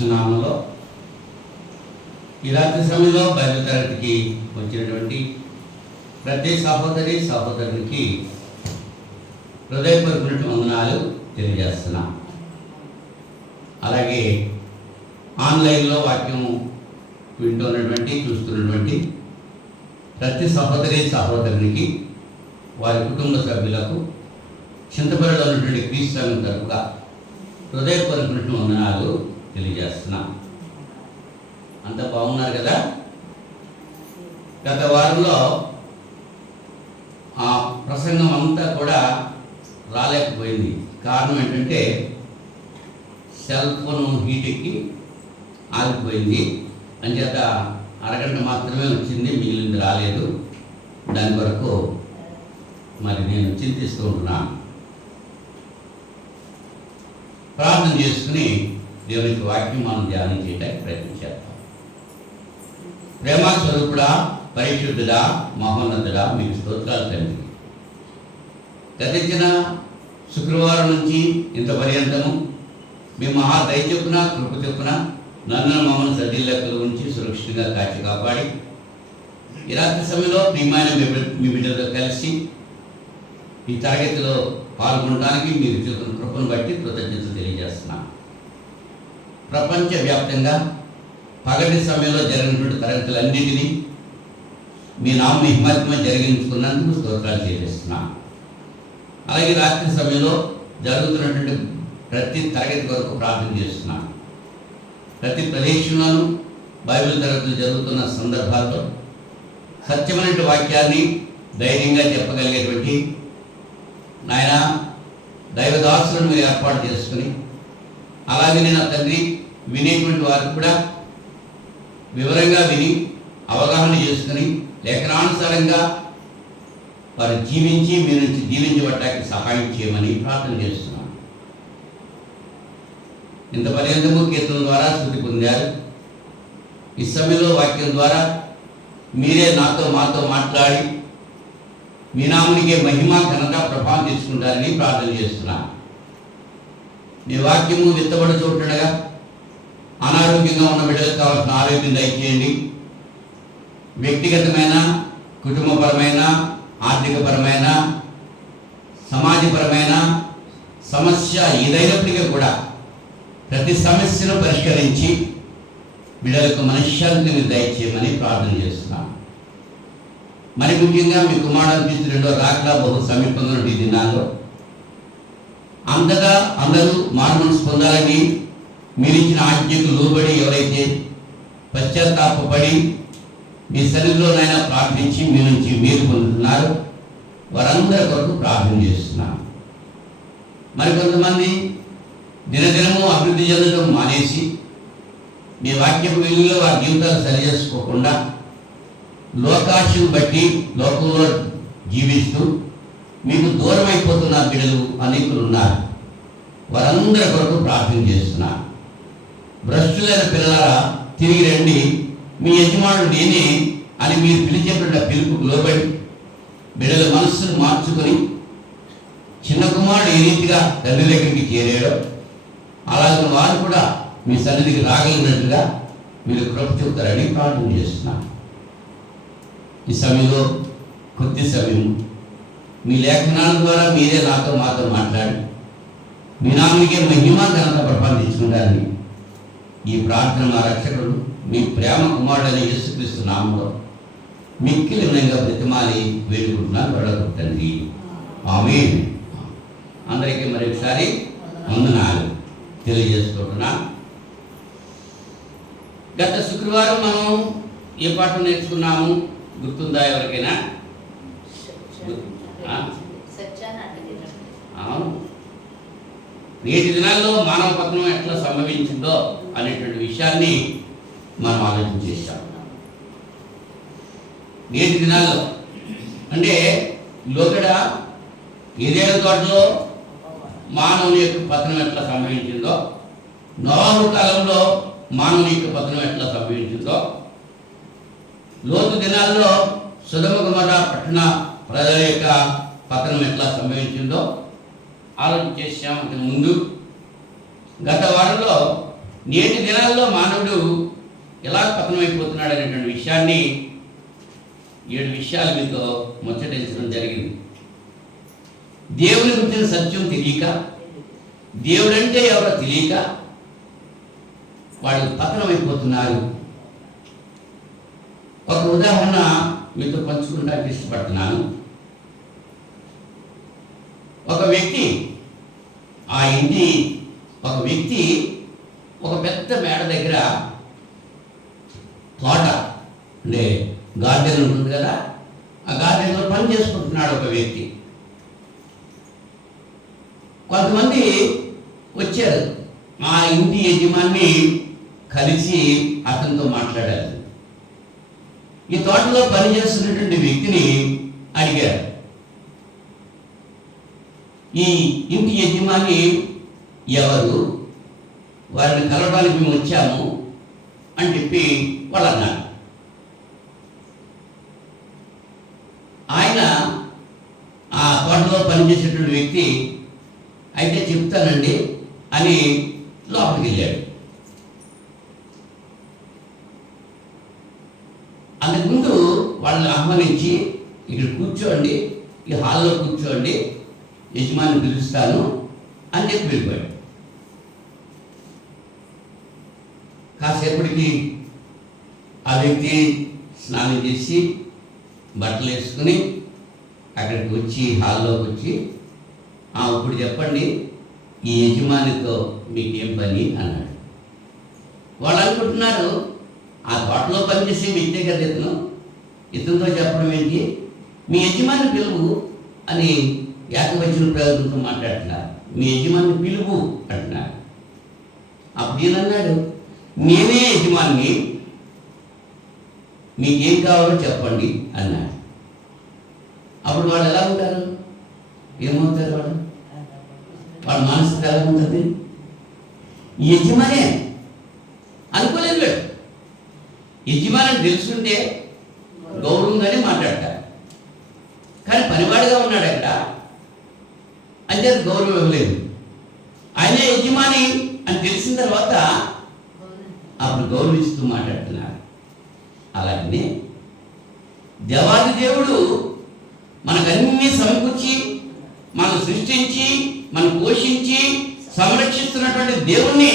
యేసుక్రీస్తు నామములో ఈ రాత్రి సమయంలో బైబిల్ తరగతికి వచ్చినటువంటి ప్రతి సహోదరునికి హృదయపూర్వక వందనాలు తెలియజేస్తున్నాం. అలాగే ఆన్లైన్లో వాక్యం వింటున్నటువంటి చూస్తున్నటువంటి ప్రతి సహోదరునికి వారి కుటుంబ సభ్యులకు చింతపల్లిలో ఉన్నటువంటి క్రీస్తు సంఘం తరపుగా హృదయపూర్వక వందనాలు తెలియజేస్తున్నాం. అంత బాగున్నారు కదా? గత వారంలో ఆ ప్రసంగం అంతా కూడా రాలేకపోయింది. కారణం ఏంటంటే సెల్ ఫోన్ హీట్కి ఆగిపోయింది. అంచేత అరగంట మాత్రమే వచ్చింది, మిగిలింది రాలేదు. దాని వరకు మరి నేను చింతిస్తూ ఉంటున్నాను. ప్రార్థన చేసుకుని దేవునికి వాక్యం మనం ధ్యానం చేయడానికి ప్రయత్నం చేద్దాం. ప్రేమ స్వరూపుడా, పరిశుద్ధుడా, మహోన్నతుడా, మీకు స్తోత్రాలు తండ్రి. గతించిన శుక్రవారం నుంచి ఇంత పర్యంతము మీ మహా దయ చొప్పున కృప చొప్పున నన్ను మమ్మల్ని సజీలకులు ఉంచి సురక్షితంగా కాచి కాపాడి ఈ రాత్రి సమయంలో ప్రియమైన మీ బిడ్డలతో కలిసి ఈ తరగతిలో పాల్గొనడానికి మీరు చూసిన కృపను బట్టి కృతజ్ఞతలు తెలియజేస్తున్నాను. ప్రపంచవ్యాప్తంగా పగటి సమయంలో జరిగినటువంటి తరగతులన్నింటినీ మీ నామ మహిమాత్మ జరిగించుకున్నందుకు స్తోత్రాలు చెల్లిస్తున్నాను. అలాగే రాత్రి సమయంలో జరుగుతున్నటువంటి ప్రతి తరగతి వరకు ప్రార్థన చేస్తున్నాను. ప్రతి ప్రదేశంలోనూ బైబిల్ తరగతులు జరుగుతున్న సందర్భాల్లో సత్యమైన వాక్యాన్ని ధైర్యంగా చెప్పగలిగేటువంటి నాయన దైవదాసులను మీరు ఏర్పాటు చేసుకుని, అలాగే నా తండ్రి వినేటువంటి వారికి కూడా వివరంగా విని అవగాహన చేసుకుని లేఖనానుసారంగా వారు జీవించి మీ నుంచి జీవించబడటానికి సహాయం చేయమని ప్రార్థన చేస్తున్నాను. ఇంత పర్యంతము కీర్తన ద్వారా స్తుతి పొందారు. ఈ సమయంలో వాక్యం ద్వారా మీరే మాతో మాట్లాడి మీ నామునికే మహిమ ఘనత ప్రభావం తీసుకుంటారని ప్రార్థన చేస్తున్నాను. మీ వాక్యము విత్తబడి చూడగా అనారోగ్యంగా ఉన్న బిడ్డలకు కావాల్సిన ఆరోగ్యం దయచేయండి. వ్యక్తిగతమైన, కుటుంబపరమైన, ఆర్థికపరమైన, సమాజపరమైన సమస్య ఏదైనప్పటికీ కూడా ప్రతి సమస్యను పరిష్కరించి బిడ్డలకు మనశ్శాంతిని దయచేయమని ప్రార్థన చేస్తున్నాను. మరి ముఖ్యంగా మీ కుమారుడు తీసి రెండో రాకడా బహు సమీపంగా ఈ దినాల్లో అంతగా అందరూ మారుమనసు పొందాలని మీరిచ్చిన ఆజ్ఞకు లోబడి ఎవరైతే పశ్చాత్తాపడి మీ సన్నిధిలోనైనా ప్రార్థించి మీ నుంచి మేలు పొందుతున్నారు వారందరి కొరకు ప్రార్థన చేస్తున్నాను. మరి కొంతమంది దినదినము అభివృద్ధి చెందడం మానేసి మీ వాక్యపు విలువలో వారి జీవితాలు సరిచేసుకోకుండా లోకాశను బట్టి లోకంలో జీవిస్తూ మీకు దూరం అయిపోతున్న బిడ్డలు అనేకులు ఉన్నారు. వారందరి కొరకు ప్రార్థన చేస్తున్నారు. భ్రష్టులైన పిల్లలారా తిరిగి రండి, మీ యజమానుడు నేనే అని మీరు పిలిచేటువంటి పిలుపుకు లోబడి బిడ్డల మనస్సును మార్చుకొని చిన్న కుమారుడు ఏ రీతిగా తండ్రి దగ్గరికి చేరాడో అలాగే వారు కూడా మీ సన్నిధికి రాగలిగినట్లుగా మీరు కృప చూపుతారని ప్రార్థన చేస్తున్నాను. ఈ సమయంలో కొద్ది సమయం మీ లేఖనాల ద్వారా మీరే మాతో మాట్లాడి మీ నామనికే మహిమ ఘనత ప్రబంధించుకుంటారని ఈ ప్రార్థన మా రక్షకుడు మీ ప్రేమ కుమారుడైన యేసుక్రీస్తు నామంలో మిక్కిలి వినంగా బ్రతిమాలి వేడుకుంటున్నాను. వడగొట్టండి. ఆమేన్. అందరికీ మరొకసారి వందనాలు తెలియజేసుకుంటున్నాను. గత శుక్రవారం మనం ఏ పాఠం నేర్చుకున్నాము గుర్తుందా ఎవరికైనా? అవును. నేటి దినాల్లో మానవ పతనం ఎట్లా సంభవించిందో అనేటువంటి విషయాన్ని మనం ఆలోచన చేశాం. నేటి దినాల్లో అంటే లోకడ ఏదైనా తోటలో మానవుని యొక్క పతనం ఎట్లా సంభవించిందో, నోవహు కాలంలో మానవుని యొక్క పతనం ఎట్లా సంభవించిందో, లోతు దినాల్లో సొదొమ గొమొర్రా పట్టణ ప్రజల యొక్క పతనం ఎట్లా సంభవించిందో ఆలోచన చేశాం. అంతకు ముందు గత వారంలో నేటి దినాల్లో మానవుడు ఎలా పతనమైపోతున్నాడు అనేటువంటి విషయాన్ని 7 విషయాలు మీతో ముచ్చటించడం జరిగింది. దేవుని గురించిన సత్యం తెలియక, దేవుడంటే ఎవరో తెలియక వాళ్ళు పతనమైపోతున్నారు. ఒక ఉదాహరణ మీతో పంచుకోవడానికి ఇష్టపడుతున్నాను. ఒక వ్యక్తి ఒక పెద్ద మేడ దగ్గర తోట అంటే గార్డెన్ ఉంటుంది కదా, ఆ గార్డెన్లో పని చేసుకుంటున్నాడు ఒక వ్యక్తి. కొంతమంది వచ్చారు, ఆ ఇంటి యజమాని కలిసి అతనితో మాట్లాడారు. ఈ తోటలో పనిచేస్తున్నటువంటి వ్యక్తిని అడిగారు, ఈ ఇంటి యజమాని ఎవరు, వారిని కలవడానికి మేము వచ్చాము అని చెప్పి వాళ్ళు అన్నారు. ఆయన ఆ తోటలో పనిచేసేటువంటి వ్యక్తి అయితే చెప్తానండి అని లోపలికి వెళ్ళాడు. అంతకుముందు వాళ్ళని ఆహ్వానించి ఇక్కడ కూర్చోండి, ఈ హాల్లో కూర్చోండి, యజమాని పిలుస్తాను అని చెప్పి వెళ్ళిపోయాడు. కాసేపటికి ఆ వ్యక్తి స్నానం చేసి బట్టలు వేసుకుని అక్కడికి వచ్చి హాల్లోకి వచ్చి, ఇప్పుడు చెప్పండి ఈ యజమానితో మీకేం పని అన్నాడు. వాళ్ళు అనుకుంటున్నారు ఆ తోటలో పనిచేసే వ్యక్తే కదా ఇతనితో చెప్పడం ఏంటి, మీ యజమాని పిలువు అని ఏకవచన ప్రయోగంతో మాట్లాడుతున్నారు. మీ యజమాని పిలువు అంటున్నారు. అప్పుడు ఈయనన్నాడు, నేనే యజమాని, మీకేం కావాలో చెప్పండి అన్నాడు. అప్పుడు వాళ్ళు ఎలా ఉంటారు, ఏమవుతారు, వాళ్ళ మనసు ఎలా ఉంటుంది, యజమానే అనుకోలేదు. వీడు యజమాని తెలుసుంటే గౌరవంగానే మాట్లాడతారు, కానీ పనివాడిగా ఉన్నాడు అక్కడ, అంటే గౌరవం ఇవ్వలేదు. ఆయనే యజమాని అని తెలిసిన తర్వాత అప్పుడు గౌరవిస్తూ మాట్లాడుతున్నారు. అలాగనే దేవాది దేవుడు మనకన్నీ సమకూర్చి, మనం సృష్టించి, మనం పోషించి, సంరక్షిస్తున్నటువంటి దేవుణ్ణి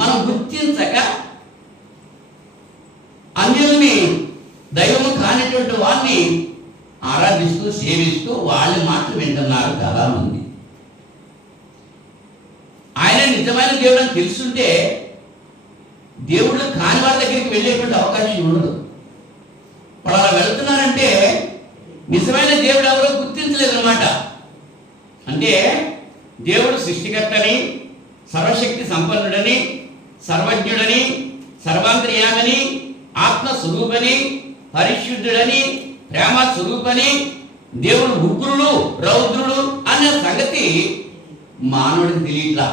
మనం గుర్తించక అన్యుల్ని, దైవము కానిటువంటి వారిని ఆరాధిస్తూ సేవిస్తూ వాళ్ళ మాటలు వింటున్నారు చాలామంది. ఆయన నిజమైన దేవుడు అని తెలుసుంటే దేవుళ్ళు కాని వాళ్ళ దగ్గరికి వెళ్ళేటువంటి అవకాశం ఉండదు. వాళ్ళు అలా వెళ్తున్నారంటే నిజమైన దేవుడు ఎవరో గుర్తించలేదన్నమాట. అంటే దేవుడు సృష్టికర్తని, సర్వశక్తి సంపన్నుడని, సర్వజ్ఞుడని, సర్వాంతర్యామని, ఆత్మస్వరూపని, పరిశుద్ధుడని, ప్రేమ స్వరూపని, దేవుడు ఉగ్రుడు రౌద్రుడు అనే సంగతి మానవుడికి తెలియట్లా.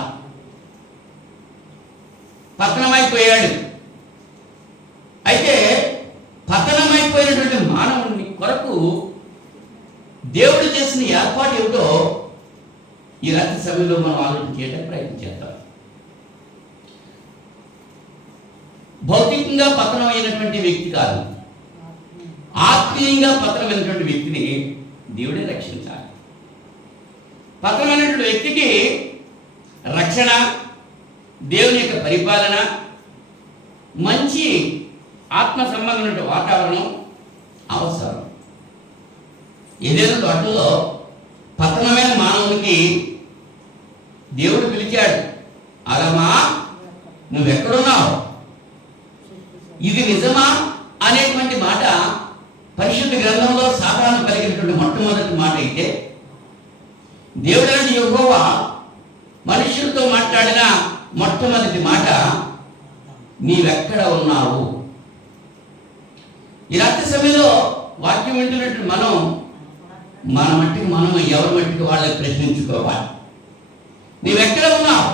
పతనమైపోయాడు. అయితే పతనమైపోయినటువంటి మానవుని కొరకు దేవుడు చేసిన ఏర్పాటు ఏమిటో ఈ రాత్రి సమయంలో మనం ఆలోచించేట ప్రయత్నం చేద్దాం. భౌతికంగా పతనమైనటువంటి వ్యక్తి కాదు, ఆత్మీయంగా పతనమైనటువంటి వ్యక్తిని దేవుడే రక్షించాలి. పతనమైనటువంటి వ్యక్తికి రక్షణ, దేవుని యొక్క పరిపాలన, మంచి ఆత్మ సంబంధమైన వాతావరణం అవసరం. ఏదైనా తోటలో పతనమైన మానవునికి దేవుడు పిలిచాడు, అలమా నువ్వెక్కడున్నావు, ఇది నిజమా అనేటువంటి మాట పరిశుద్ధ గ్రంథంలో సాతాను పలికినటువంటి మొట్టమొదటి మాట అయితే, దేవుడైన యెహోవా మనుషులతో మాట్లాడిన మొట్టమొదటి మాట నీవెక్కడ ఉన్నావు. ఈ రాత్రి సమయంలో వాక్యం వింటున్నట్టు మన మట్టికి మనం ఎవరి మట్టికి వాళ్ళకి ప్రశ్నించుకోవాలి. నీవెక్కడ ఉన్నావు,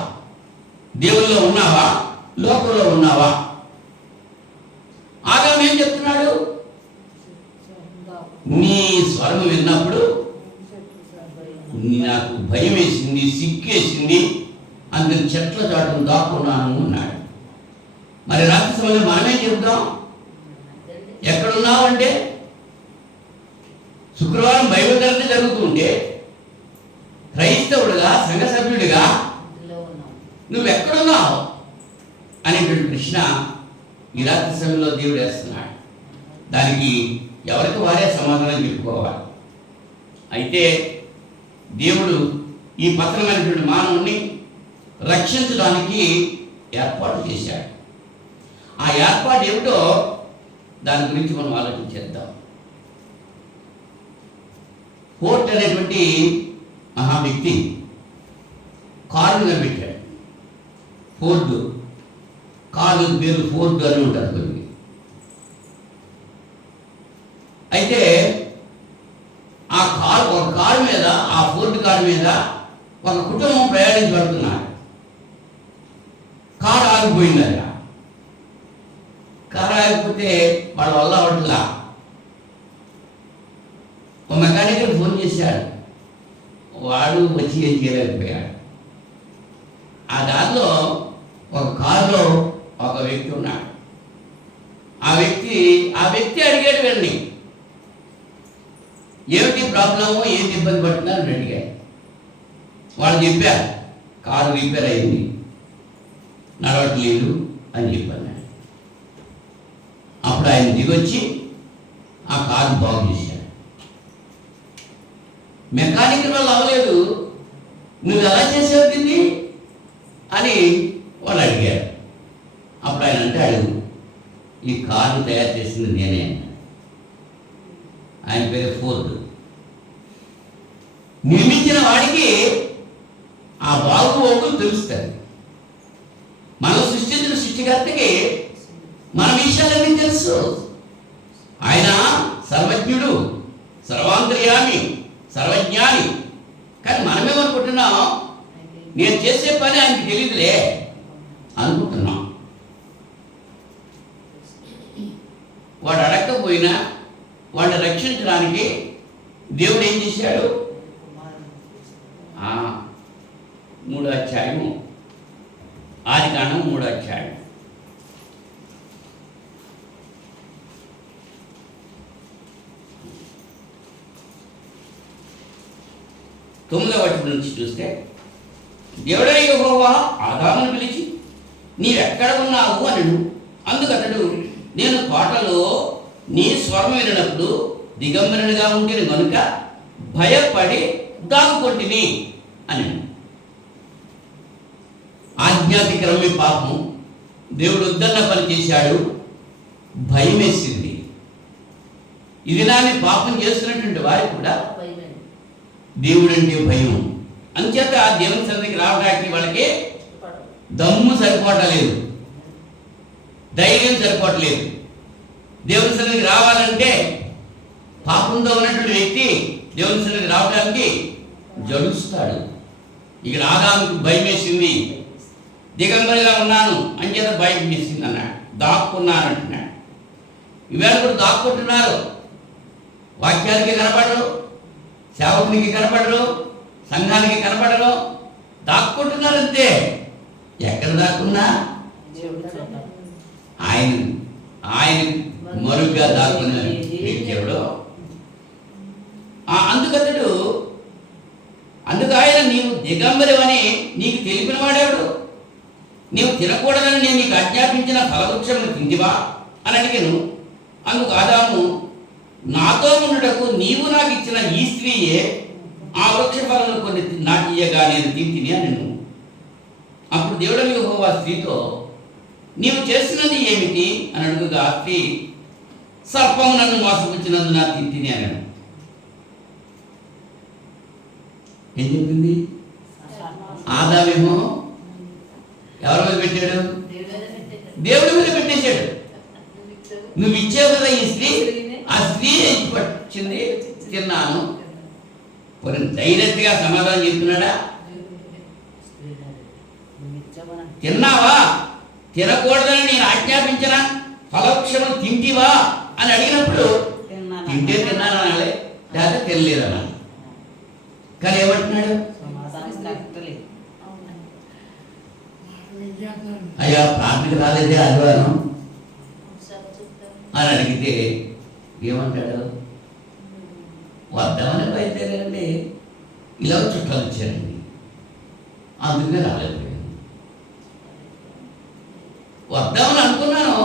దేవుల్లో ఉన్నావా, లోకంలో ఉన్నావా? ఆదాము ఏం చెప్తున్నాడు, నీ స్వరం విన్నప్పుడు నాకు భయం వేసింది, సిక్కేసింది, అందుకని చెట్ల చాటును దాక్కున్నాను ఉన్నాను అన్నాడు. మరి రాత్రి సమయంలో మనమే చెబుతాం, ఎక్కడున్నావు అంటే శుక్రవారం బైబిల్ తరగతి జరుగుతుంటే క్రైస్తవుడిగా సంఘ సభ్యుడిగా నువ్వు ఎక్కడున్నావు అనేటువంటి ప్రశ్న ఈ రాత్రి సమయంలో దేవుడు వేస్తున్నాడు. దానికి ఎవరికి వారే సమాధానం చెప్పుకోవాలి. అయితే దేవుడు ఈ పతనమైనటువంటి మానవుని రక్షించడానికి ఏర్పాటు చేశాడు. ఆ ఏర్పాటు ఏమిటో దాని గురించి మనం ఆలోచించేద్దాం. ఫోర్డ్ అనేటువంటి మహా వ్యక్తి కారు నిలబెట్టాడు. ఫోర్డ్ కారు పేరు ఫోర్డ్ అని ఉంటారు కొన్ని. అయితే ఆ కారు, ఒక కారు మీద, ఆ ఫోర్డ్ కారు మీద ఒక కుటుంబం ప్రయాణించబడుతున్నారు. కారు ఆగిపోయిందట. కారు ఆగిపోతే వాళ్ళ వల్ల అవట్లా. ఒక మెకానికల్ ఫోన్ చేశాడు, వాడు వచ్చి ఏం చేయలేకపోయాడు. ఆ దారిలో ఒక కారులో ఒక వ్యక్తి ఉన్నాడు. ఆ వ్యక్తి అడిగాడు వీళ్ళని, ఏమిటి ప్రాబ్లము, ఏంటి ఇబ్బంది పడుతున్నారు అని అడిగాడు. వాళ్ళు చెప్పారు, కారు రిపేర్ అయింది, నడవట్లేదు అని చెప్పాను. అప్పుడు ఆయన దిగొచ్చి ఆ కారు బాగు చేశాడు. మెకానికల్ వల్ల అవ్వలేదు, నువ్వు ఎలా చేసావు దీన్ని అని వాళ్ళు అడిగారు. అప్పుడు ఆయన అంటాడు, ఈ కారు తయారు చేసింది నేనే. ఆయన పేరు ఫోర్డ్. నిర్మించిన వాడికి ఆ బాగుపోగులు తెలుస్తాయి. మనం సృష్టించిన సృష్టికర్తకి మన విషయాలన్నీ తెలుసు. ఆయన సర్వజ్ఞుడు, సర్వాంతర్యామి, సర్వజ్ఞాని. కానీ మనమేమనుకుంటున్నాం, నేను చేసే పని ఆయనకి తెలియదులే అనుకుంటున్నాం. వాడు అడగకపోయినా వాడిని రక్షించడానికి దేవుడు ఏం చేశాడు? 3వ అధ్యాయము, ఆదికాండం 3వ అధ్యాయం. తొమ్మిదవ వచనం నుంచి చూస్తే, దేవుడైన యెహోవా ఆదామును పిలిచి, నీవెక్కడ ఉన్నావు అనడు. అందుకతడు, నేను తోటలో నీ స్వరం వినప్పుడు దిగంబరునిగా ఉంటుంది కనుక భయపడి దాగుకొంటిని అని. ఆజ్ఞాతిక్రమే పాపం, దేవుడు వద్దన్న పని చేశాడు, భయం వేసింది. ఇది నాని పాపం చేస్తున్నటువంటి వారికి కూడా దేవుడంటే భయం. అంచేత దేవుని సన్నిధికి రావడానికి వాళ్ళకి దమ్ము సరిపోవట్లేదు, ధైర్యం సరిపోవట్లేదు. దేవుని సన్నిధికి రావాలంటే పాపంతో ఉన్నటువంటి వ్యక్తి దేవుని సన్నిధికి రావడానికి జడుస్తాడు. ఇక్కడ ఆదాముకి భయం వేసింది, దిగంబరిగా ఉన్నాను అంచేత భయం వేసింది అన్నాడు, దాక్కున్నాను అంటున్నాడు. ఇవాళ కూడా దాక్కుంటున్నారు, వాక్యానికి కనపడరు, సేవకునికి కనపడరు, సంఘానికి కనపడరు, దాక్కుంటున్నారు అంతే. ఎక్కడ దాక్కున్నా ఆయన మరుగ్గా దాక్కున్నాడు దేవుడు. అందుకు ఆయన, నీవు దిగంబరివని నీకు తెలిపిన వాడేవాడు, నీవు తినకూడదని నేను నీకు ఆజ్ఞాపించిన ఫలవృక్షమును తింటివా అని అడిగాను. అందుకు ఆదాము, నాతో ఉండుటకు నీవు నాకు ఇచ్చిన ఈ స్త్రీయే ఆ వృక్ష ఫలను కొన్ని నాటియగా నేను తింటిని అని. అప్పుడు దేవుడైన యెహోవా స్త్రీతో, నీవు చేసినది ఏమిటి అని అడుగుగా, స్త్రీ, సర్పము నన్ను మోసపుచ్చినందున తింటిని అన్నాడు. ఏం చెప్పింది? ఆదామేమో ఎవరి మీద పెట్టాడు? దేవుడి మీద పెట్టేశాడు. నువ్వు ఇచ్చావు కదా ఈ స్త్రీ, ఆ స్త్రీ వచ్చింది, తిన్నాను. డైరెక్ట్గా సమాధానం చెప్తున్నాడా? తిన్నావా? తినకూడదని నేను ఆజ్ఞాపించిన ఫలవృక్షమును తింటివా అని అడిగినప్పుడు తింటే తిన్నాను అనాలి, లేకపోతే తినలేదు అనాలి. కానీ ఏమంటున్నాడు? అయ్యా ప్రార్థనకి రాలేదే ఆదివారం అని అడిగితే ఏమంటాడు? వద్దామని బయలుదేరండి, ఇలా చుట్టాలు వచ్చారండి, అందుకే రాలేదు. వద్దామని అనుకున్నాను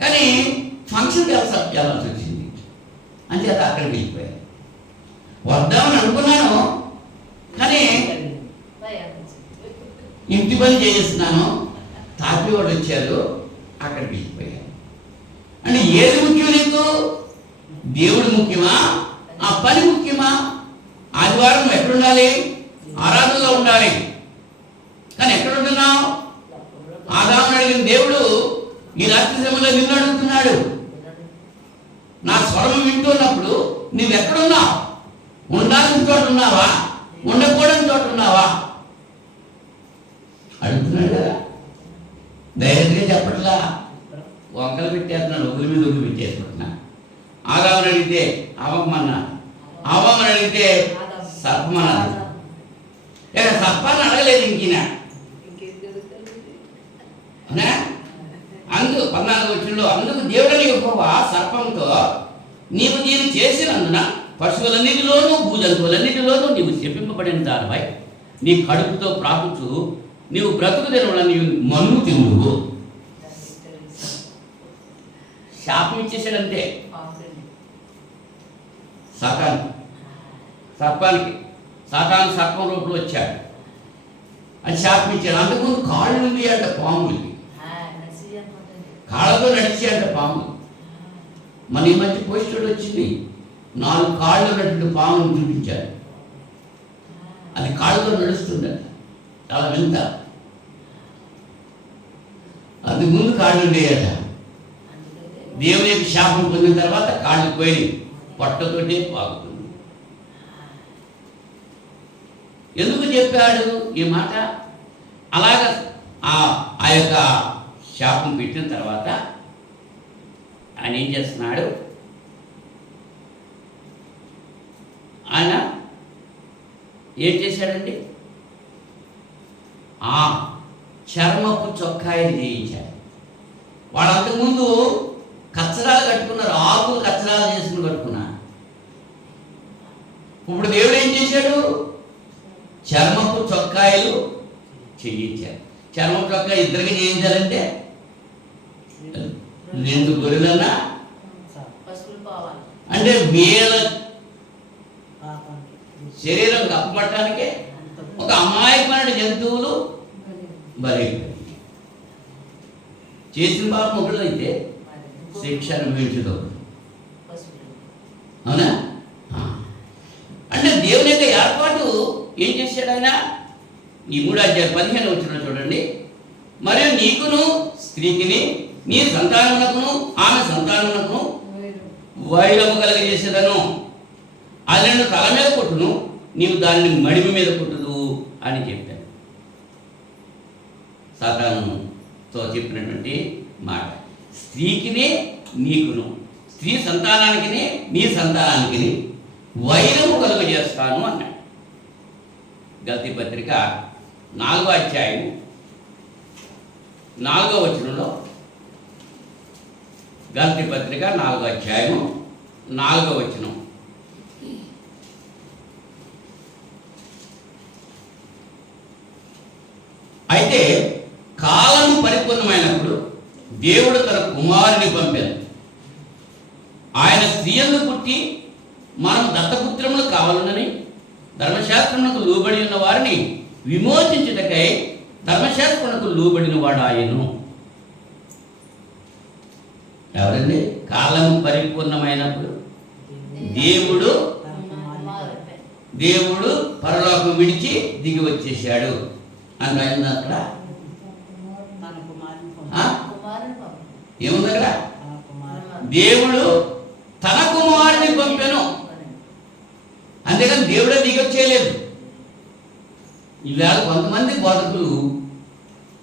కానీ ఫంక్షన్కి వెళ్ళాల్సి వచ్చింది, అంచేత అక్కడికి వెళ్ళిపోయాను. వద్దామని అనుకున్నాను కానీ ఇంటి పని చేస్తున్నాను, తాపి వాడు వచ్చారు, అక్కడికి వెళ్ళిపోయాను. అంటే ఏది ముఖ్యం నీకు? దేవుడు ముఖ్యమా, ఆ పని ముఖ్యమా? ఆదివారం ఎక్కడుండాలి? ఆరాధనలో ఉండాలి. కానీ ఎక్కడుంటున్నావు? ఆదాముని అడిగిన దేవుడు ఈ రాత్రి సమయంలో నిన్ను అడుగుతున్నాడు, నా స్వరం వింటున్నప్పుడు నువ్వెక్కడున్నావు? ఉండాల్సిన చోట ఉన్నావా, ఉండకూడని చోట ఉన్నావా అడుగుతున్నాడు కదా. ధైర్యంగా చెప్పట్లా, వంకలు పెట్టేస్తున్నాడు, ఒకరి మీద ఒకరు పెట్టేసుకుంటున్నా. ఆదాముని అడిగితే అవమ్మన్నా, అవమ్మని అడిగితే సర్పమన్నాడు. సర్పాన్ని అడగలేదు ఇంకిన. అందుకు 14వ వచనంలో, అందుకు దేవుడని యెహోవా సర్పంతో, నీవు దీన్ని చేసినందున పశువులన్నిటిలోనూ భూజంతువులన్నిటిలోనూ నీవు శపింపబడిన దానిపై నీ కడుపుతో ప్రాపుచు నీవు బ్రతుకు దినమున నీవు మన్ను తినువు. శాపం ఇచ్చేసాడంతే సర్పానికి. సాతాను సర్పం రూపంలో వచ్చాడు, అది శాపం ఇచ్చాడు. అంతకుముందు కాళ్ళు ఉంది అంట పాములకి, కాళ్ళతో నడిచి అంట పాములు. మన ఈ మధ్య పోస్టర్ వచ్చింది, 4 కాళ్ళు ఉన్నటువంటి పామును చూపించారు, అది కాళ్ళతో నడుస్తుందట. చాలా వింత. అందుకు ముందు కాళ్ళు ఉండేయట. దేవుని యొక్క శాపం పొందిన తర్వాత కాళ్ళు పోయి పొట్టతోటే పాకుతుంది. ఎందుకు చెప్పాడు ఈ మాట? అలాగ ఆ యొక్క శాపం పెట్టిన తర్వాత ఆయన ఏం చేస్తున్నాడు? ఆయన ఏం చేశాడండి? ఆ చర్మపు చొక్కాయిని చేయించాడు. వాడు అంతకుముందు కచ్చరాలు కట్టుకున్నారు, ఆకులు కచ్చరాలు చేసుకుని కట్టుకున్నారు. ఇప్పుడు దేవుడు ఏం చేశాడు? చర్మపు చొక్కాయలు చేయించారు. చర్మపు చొక్కాయ ఇద్దరికి చేయించాలంటే 2 గొర్రెలన్నా అంటే వీళ్ళ శరీరం కప్పబట్టడానికి ఒక అమాయకమైన జంతువులు బలి చేసిన పాపం ఒకళ్ళు అయితే శిక్ష అనుభవించదు. అవునా? అంటే దేవుని యొక్క ఏర్పాటు ఏం చేశాడు ఆయన? ఈ 3:15 వచ్చిన చూడండి. మరియు నీకును స్త్రీకిని నీ సంతానమునకును ఆమె సంతానమునకును వైరము కలగజేసేదను. అది నేను తల మీద కొట్టును, నీవు దానిని మడిమి మీద కొట్టుదు అని చెప్పాను. సాతానుతో చెప్పినటువంటి మాట. స్త్రీకిని నీకును, స్త్రీ సంతానానికి నీ సంతానానికి వైరము కలుగజేస్తాను అన్నాడు. గలతీ పత్రిక 4వ అధ్యాయం 4వ వచనంలో, గలతీ పత్రిక 4వ అధ్యాయం 4వ వచనం. అయితే కాలం పరిపూర్ణమైనప్పుడు దేవుడు తన కుమారుని పంపాడు. ఆయన స్త్రీయందు పుట్టి మనం దత్తపుత్రములు కావాలని ధర్మశాస్త్రమునకు లోబడి ఉన్న వారిని విమోచించుటకై ధర్మశాస్త్రమునకు లోబడిన వాడు ఆయను. ఎవరండి? కాలం పరిపూర్ణమైనప్పుడు దేవుడు పరలోకం విడిచి దిగి వచ్చేసాడు అని రాయింది అక్కడ. ఏముంది అక్కడ? దేవుడు తన కుమారుని పంపెను. అంతేకాని దేవుడే దిగి వచ్చేయలేదు. ఇవాళ కొంతమంది బోధకులు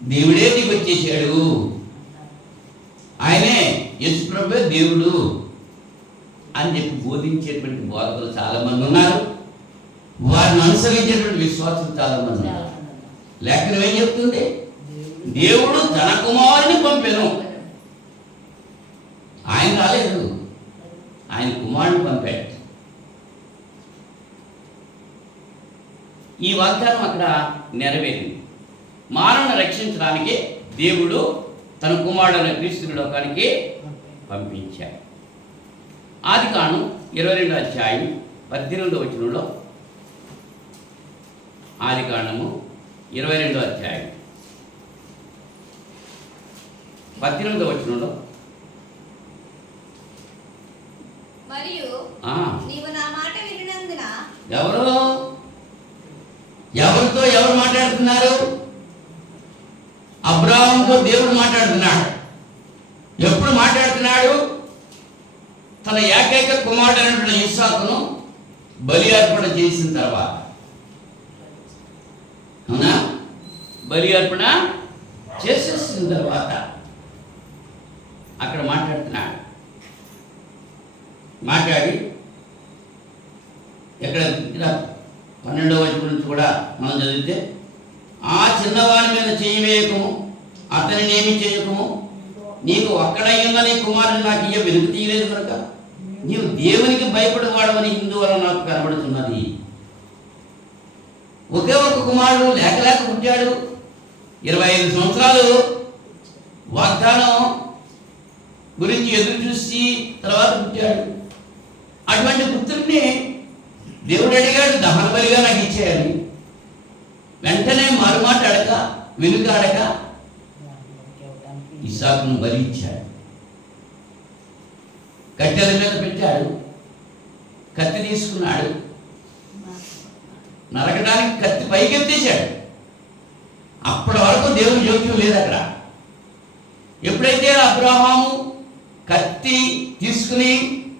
దేవుడే దిగి వచ్చేసాడు, ఆయనే యేసు ప్రభువే దేవుడు అని చెప్పి బోధించేటువంటి బోధకులు చాలామంది ఉన్నారు. వారిని అనుసరించేటువంటి విశ్వాసులు చాలామంది ఉన్నారు. లేఖనం ఏం చెప్తుంది? దేవుడు తన కుమారుని పంపెను. ఆయన రాలేదు, ఆయన కుమారుని పంపాడు. ఈ వాగ్దానం అక్కడ నెరవేరింది. మానవుని రక్షించడానికి దేవుడు తన కుమారుడైన క్రీస్తుని లోకానికి పంపించాడు. ఆదికాండం 22వ అధ్యాయం 18వ వచనంలో, ఆదికాండము 22వ అధ్యాయం 18వ వచనంలో, మరియు నీవు నా మాట వినినందున. ఎవరితో ఎవరు మాట్లాడుతున్నారు? అబ్రాహాముతో దేవుడు మాట్లాడుతున్నాడు. ఎప్పుడు మాట్లాడుతున్నాడు? తన ఏకైక కుమారుడైనటువంటి ఇస్సాకును బలి అర్పణ చేసిన తర్వాత. అవునా? బలి అర్పణ చేసేసిన తర్వాత అక్కడ మాట్లాడుతున్నాడు. మాట్లాడి ఎక్కడ 12వ వచనం నుంచి కూడా మనం చదివితే, ఆ చిన్నవాని మీద చేయి వేయకము, అతనిని ఏమి చేయకము, నీకు ఒక్కడయ్యున్న నీ కుమారుడు నాకు ఇయ్య వెలుగు తీయలేదు కనుక నీవు దేవునికి భయపడేవాడవని ఇందువల్ల నాకు కనబడుతున్నది. ఒకే ఒక కుమారుడు లేక పుట్టాడు. 25 సంవత్సరాలు వాగ్దానం గురించి ఎదురు చూసి తర్వాత పుట్టాడు. అటువంటి పుత్రుడిని దేవుడు అడిగాడు, దహన బలిగా నాకు ఇచ్చేయాలి. వెంటనే మరుమాట అడక వెనుకాడక ఇస్సాకును బలి ఇచ్చాడు. కట్టెల మీద పెట్టాడు, కత్తి తీసుకున్నాడు, నరకడానికి కత్తి పైకెత్తేశాడు. అప్పటి వరకు దేవుని జోక్యం లేదు అక్కడ. ఎప్పుడైతే అబ్రహాము కత్తి తీసుకుని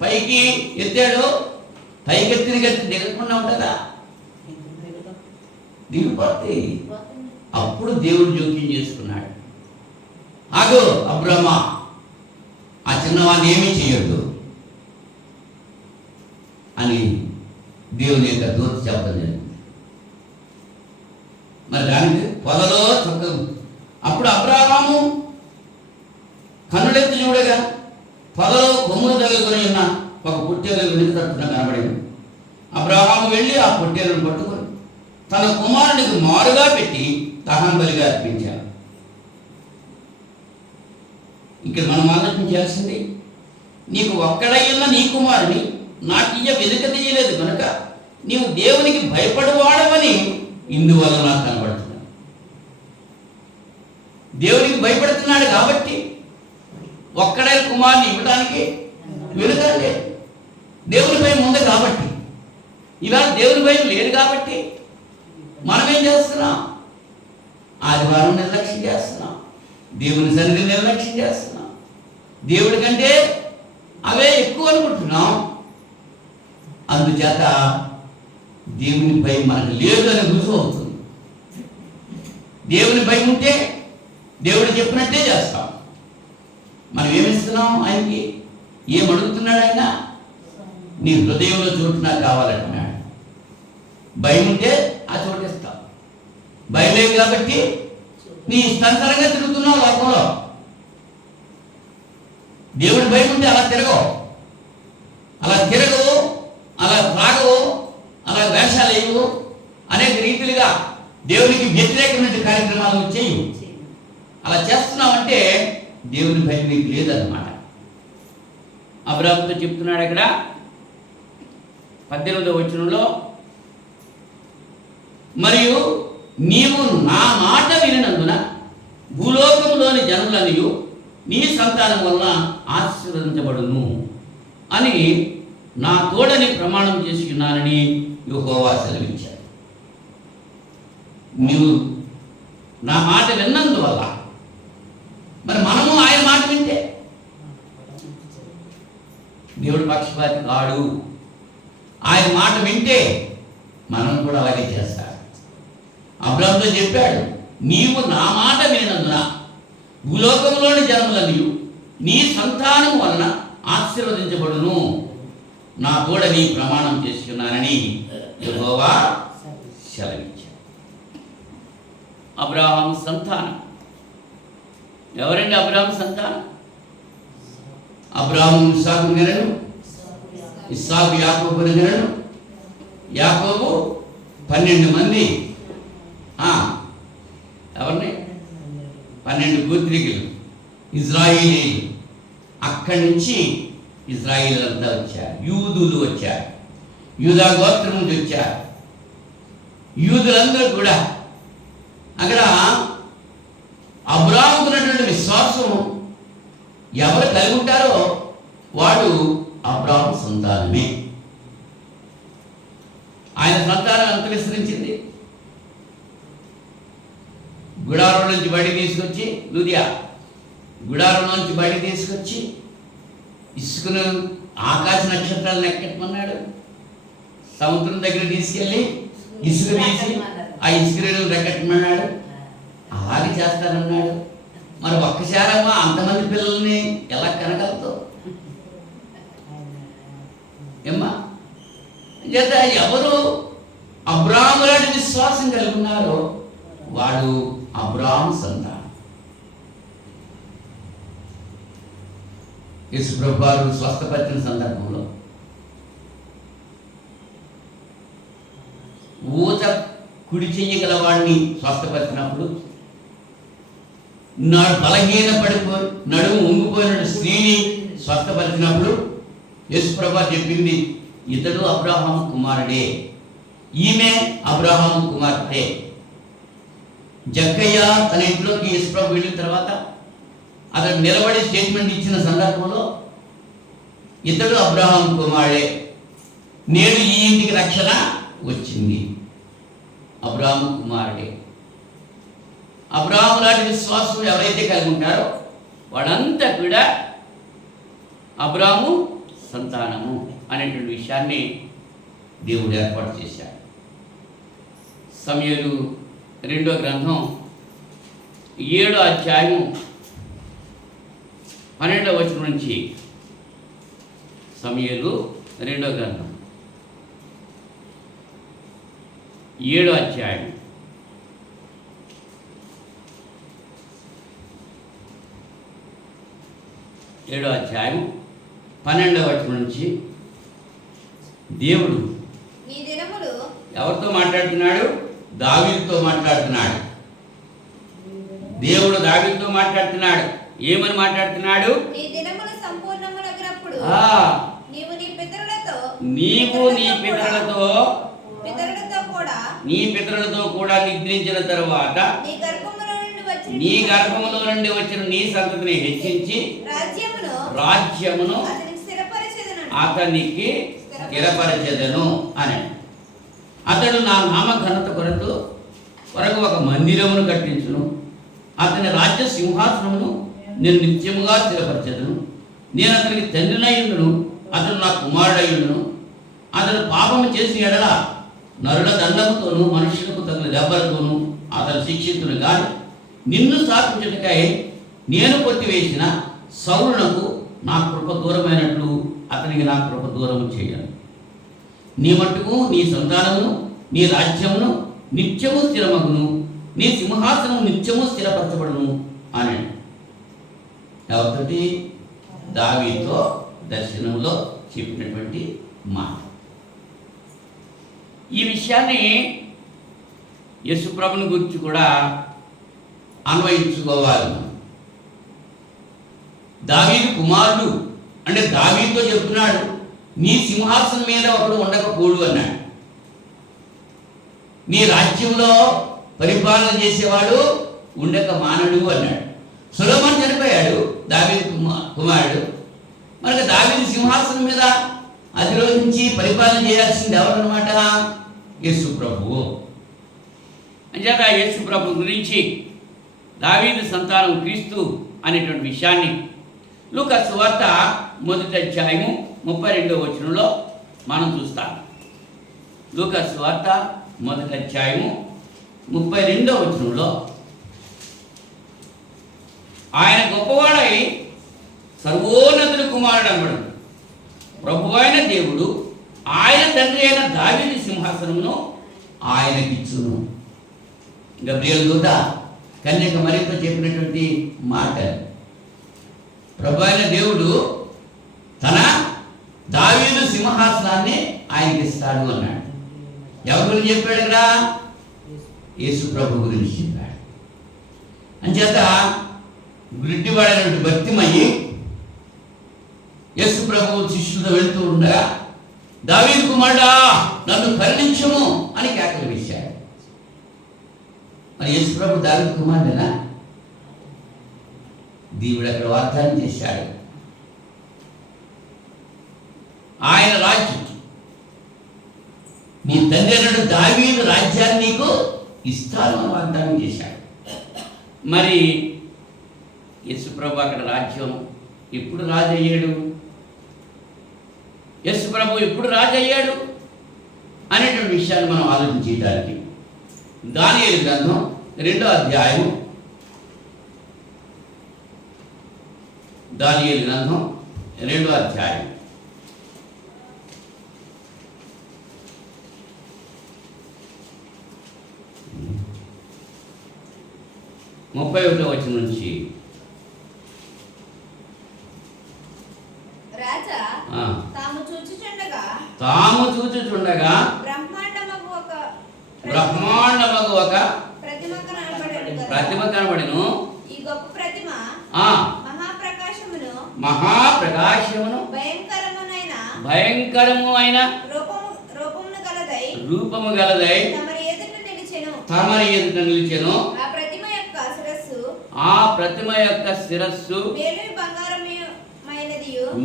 పైకి ఎత్తాడో, పైకెత్తిన కత్తి దిగకుండా ఉంటుందా? దిగిపోతే అప్పుడు దేవుడు జోక్యం చేసుకున్నాడు. ఆగో అబ్రహ్మ, ఆ చిన్నవాడిని ఏమీ చేయొద్దు అని దేవుని యొక్క దూత చెప్పడం జరిగింది. మరి దానికి పొలలో అప్పుడు అబ్రహాము కన్నులెత్తి చూడగా పొలలో కొమ్ములు తగులుకొని ఉన్న ఒక పొట్టేలు వెనుక తట్టున కనబడింది. అబ్రహాము వెళ్ళి ఆ పొట్టేలను పట్టుకొని తన కుమారునికి మారుగా పెట్టి దహన బలిగా అర్పించాడు. ఇక్కడ మనం ఆలోచించాల్సింది, నీకు ఒక్కడయ్యున్న నీ కుమారుని నాకు ఇయ్య వెనుక తీయలేదు కనుక నీవు దేవునికి భయపడవాడవని ఇందువల్ల నాకు కనబడుతున్నాడు. దేవునికి భయపడుతున్నాడు కాబట్టి ఒక్కడైన కుమారుని ఇవ్వడానికి వెనుకండి. దేవుని భయం ఉంది కాబట్టి, ఇవాళ దేవుని భయం లేదు కాబట్టి మనం ఏం చేస్తున్నాం? ఆదివారం నిర్లక్ష్యం చేస్తున్నాం, దేవుని సన్నిధిని నిర్లక్ష్యం చేస్తున్నాం, దేవుడి కంటే అవే ఎక్కువ అనుకుంటున్నాం. అందుచేత దేవుని భయం మనకు లేదు అని రుజువు అవుతుంది. దేవుని భయం ఉంటే దేవుడు చెప్పినట్టే చేస్తాం. మనం ఏమిస్తున్నాం ఆయనకి? ఏం అడుగుతున్నాడు ఆయన? నీ హృదయంలో చోటు నాకు కావాలంటున్నాడు. భయం ఉంటే ఆ చోటు ఇస్తాం. భయం లేదు కాబట్టి నీ ఇష్టానుసారంగా తిరుగుతున్నావు లోకంలో. దేవుడి భయం ఉంటే అలా తిరగవు, అలా త్రాగవు, అలా వేషాలు వేయవు, అనేక రీతిలుగా దేవునికి వ్యతిరేకమైన కార్యక్రమాలు చేయవు. అలా చేస్తున్నావంటే దేవుని భయం నీకు లేదన్నమాట. అబ్రాహాముతో చెప్తున్నాడు ఇక్కడ 18వ వచనంలో, మరియు నీవు నా మాట వినినందున భూలోకంలోని జనులనియు నీ సంతానం వలన ఆశీర్వదించబడును అని నా తోడని ప్రమాణం చేసి ఉన్నానని యెహోవా సెలవించాడు. నీవు నా మాట విన్నందువల్ల, మరి మనము ఆయన మాట వింటే, దేవుడు పక్షపాతి కాడు. ఆయన మాట వింటే మనం కూడా అలాగే చేస్తాడు. అబ్రాహాముతో చెప్పాడు, నీవు నా మాట వినినందున భూలోకంలోని జనములను నీ సంతానం వలన ఆశీర్వదించబడును, నా తోడ నీ ప్రమాణం చేసుకున్నానని యెహోవా సెలవించాడు. అబ్రాహాము సంతానం ఎవరండి అబ్రాహాము సంతానం? అబ్రాహాము ఇస్సాకు గనను, ఇస్సాకు యాకోబును గనను. యాకోబు 12 మంది, ఎవరిని? 12 గోత్రికులు, ఇజ్రాయిలీలు. అక్కడి నుంచి ఇజ్రాయిలంతా వచ్చారు, యూదులు వచ్చారు, యూదా గోత్రం నుంచి వచ్చారు. యూదులందరూ కూడా అక్కడ అబ్రాహాముకున్నటువంటి విశ్వాసం ఎవరు కలిగి ఉంటారో వాడు అబ్రాహాము సంతానమే. ఆయన సంతానం ఎంత విస్తరించింది? గుడారం నుంచి బయట తీసుకొచ్చి, లూదియా గుడారం నుంచి బయట తీసుకొచ్చి ఇసుకను ఆకాశ నక్షత్రాలను ఎక్కమన్నాడు. సముద్రం దగ్గర తీసుకెళ్ళి ఇసుక తీసి ఆ ఇసుక రేణులు రెక్కట్టమన్నాడు. అలాగే చేస్తారన్నాడు. మరి ఒక్కసారమ్మా అంతమంది పిల్లల్ని ఎలా కనగలతో ఏమ్మా? చేత ఎవరు అబ్రాహాము లాంటి విశ్వాసం కలిగి ఉన్నారో వాడు అబ్రాహాము సంతానం. యేసుప్రభు వారు స్వస్థపరిచిన సందర్భంలో ఊత కుడి చెయ్యగల వాడిని స్వస్థపరిచినప్పుడు, బలహీన పడిపోయి నడుము ఉంగిపోయిన స్త్రీని స్వస్థపరిచినప్పుడు యేసుప్రభు చెప్పింది, ఇతడు అబ్రాహాము కుమారుడే, ఈమె అబ్రాహాము కుమార్తె. జక్కయ్య తన ఇంట్లోకి యేసుప్రభు వెళ్ళిన తర్వాత అతడు నిలబడి స్టేట్మెంట్ ఇచ్చిన సందర్భంలో, ఇతడు అబ్రాహాము కుమారుడే, నేడు ఈ ఇంటికి రక్షణ వచ్చింది. అబ్రాహాము కుమారుడే. అబ్రాహాము లాంటి విశ్వాసం ఎవరైతే కలిగి ఉంటారో వాడంతా కూడా అబ్రాహాము సంతానము అనేటువంటి విషయాన్ని దేవుడు ఏర్పాటు చేశాడు. సమూయేలు 2వ గ్రంథం 7వ అధ్యాయం 12వ వచనం నుంచి, సమూయేలు 2వ గ్రంథం 7వ అధ్యాయం 12వ వచనం నుంచి దేవుడు ఎవరితో మాట్లాడుతున్నాడు? దావీదుతో మాట్లాడుతున్నాడు. దేవుడు దావీదుతో మాట్లాడుతున్నాడు. ఏమని మాట్లాడుతున్నాడు? నీవు నీ పితరులతో కూడా నిద్రించిన తరువాత నీ గర్భములో నుండి వచ్చిన నీ సంతతిని హెచ్చించి రాజ్యమును అతనికి స్థిరపరచెదను అని. అతడు నా నామ ఘనత కొరకు ఒక మందిరమును కట్టించును. అతని రాజ్య సింహాసనమును నేను నిత్యముగా స్థిరపరచెదను. నేను అతనికి తండ్రినయ్యుండును, అతడు నా కుమారుడయ్యుండును. అతడు పాపము చేసిన ఎడల నరుల దండముతోనూ మనుషులకు తగిన దెబ్బలతోనూ అతను శిక్షితుడు గాని, నిన్ను స్థాపించుటకై నేను కొట్టివేసిన సౌలునకు నా కృప దూరమైనట్లు అతనికి నా కృప దూరము చేయను. నీ మట్టుకు నీ సంతానమును నీ రాజ్యమును నిత్యము స్థిరమగును, నీ సింహాసనం నిత్యము స్థిరపరచబడును అని ఎవరితోటి? దావీదుతో దర్శనంలో చెప్పినటువంటి మాట. ఈ విషయాన్ని యేసుప్రభుని గురించి కూడా అన్వయించుకోవాలి. దావీదు కుమారుడు అంటే దావీదుతో చెప్తున్నాడు, నీ సింహాసనం మీద ఒకడు ఉండకపోడు అన్నాడు. నీ రాజ్యంలో పరిపాలన చేసేవాడు ఉండక మానడు అన్నాడు. సొలొమోను చనిపోయాడు, దావీదు కుమారుడు. మనకు దావీదు సింహాసనం మీద అధిరోహించి పరిపాలన చేయాల్సింది ఎవరన్నమాట? యేసు ప్రభువు. అంచేత యేసు ప్రభు గురించి దావీదు సంతానం క్రీస్తు అనేటువంటి విషయాన్ని లూకా సువార్త 1వ అధ్యాయము 32వ వచనంలో మనం చూస్తాం. లూకా సువార్త 1వ అధ్యాయము 32వ వచనంలో, ఆయన గొప్పవాడై సర్వోన్నతుని కుమారుడు అనబడు ప్రభు అయిన దేవుడు ఆయన తండ్రి అయిన దావీదు సింహాసనమును ఆయనకిచ్చును. గబ్రియల్ దూత కన్యక మరియతో చెప్పినటువంటి మాట. ప్రభు అయిన దేవుడు తన దావీదు సింహాసనాన్ని ఆయనకి ఇస్తాడు అన్నాడు. ఎవరి గురించి చెప్పాడు కదా? యేసు ప్రభు గురించి చెప్పాడు. అంచేత గుడ్డివాడైనటువంటి భక్తిమయ్యి యేసు ప్రభు శిష్యులతో వెళ్తూ ఉండగా, దావీదు కుమారుడా నన్ను కరుణించుము అని కేకలు వేశాడు. మరి యేసు ప్రభు దావీదు కుమారుడేనా? దేవుడు అక్కడ వాగ్దానం చేశాడు, ఆయన రాజ్యం, నీ తండ్రి అయినటువంటి దావీదు రాజ్యాన్ని నీకు ఇస్తాను అని వాగ్దానం చేశాడు. మరి యేసు ప్రభు అక్కడ రాజ్యం ఎప్పుడు రాజు అయ్యాడు? యేసు ప్రభు ఎప్పుడు రాజు అయ్యాడు అనేటువంటి విషయాన్ని మనం ఆలోచించడానికి దానియేలు గ్రంథం 2వ అధ్యాయం, దానియేలు గ్రంథం 2వ అధ్యాయం 31వ వచనం నుంచి. రాజా ఆ, తాము చూచుచుండగా బ్రహ్మాండమగు ఒక ప్రతిమ కనబడెను. ఈ గొప్ప ప్రతిమ మహాప్రకాశమును భయంకరము అయిన రూపము గలదై తమరి ఎదుట నిలిచెను. ఆ ప్రతిమ యొక్క శిరస్సు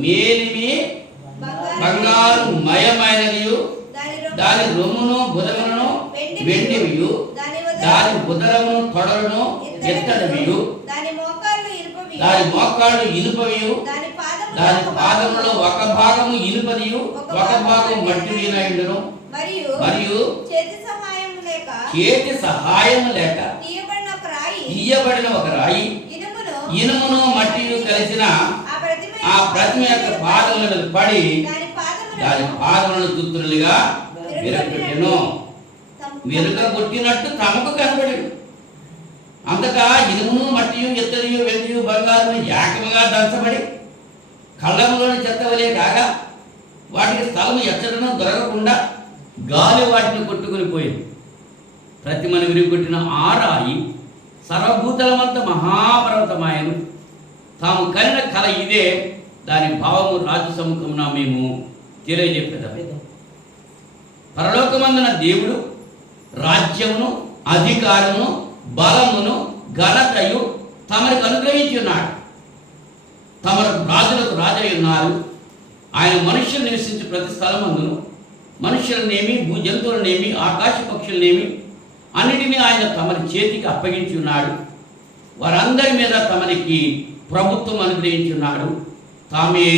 మేలిమి బంగారు మయమైనదియు, దాని రొమ్మును భుజములను వెండివియు, దాని ఉదరమును తొడలను ఎత్తడివియు, దాని మోకాళ్ళు ఇనుపవియు, దాని పాదములో ఒక భాగము ఇనుపదియు ఒక భాగం మట్టిదియును. మరియు చేతి సహాయము లేక తీయబడిన ఒక రాయి ఇనుమును మట్టియు కలిసిన ఆ ప్రతిమ యొక్క పాదముల మీద పడి దాని పాదములను తుత్తులుగా విరగొట్టెను. విరగొట్టినట్టు తమకు కనబడెను. అంతటా ఇనుమును మట్టియు ఎత్తడియు వెండియు బంగారు ఏకముగా దంచబడి కళ్ళములోని చెత్తవలే కాగా వాటికి స్థలము ఎచ్చడను దొరకకుండా గాలి వాటిని కొట్టుకుని పోయింది. ప్రతిమను విరిగొట్టిన ఆ రాయి సర్వభూతలమంత మహాపర్వతమాయను. తాము కనిన కళ ఇదే, దాని భావము రాజు సముఖమున మేము తెలియజెప్పేదాం. పరలోకమందున దేవుడు రాజ్యమును అధికారమును బలమును ఘనతయు తమరికి అనుగ్రహించి ఉన్నాడు. తమరు రాజులకు రాజై ఉన్నారు. ఆయన మనుష్యులు నివసించే ప్రతి స్థలమందును మనుష్యులనేమి భూజంతువులనేమి ఆకాశ పక్షులనేమి అన్నిటినీ ఆయన తమరి చేతికి అప్పగించి ఉన్నాడు. వారందరి మీద తమరికి ప్రభుత్వం అనుగ్రహించి ఉన్నాడు. తామే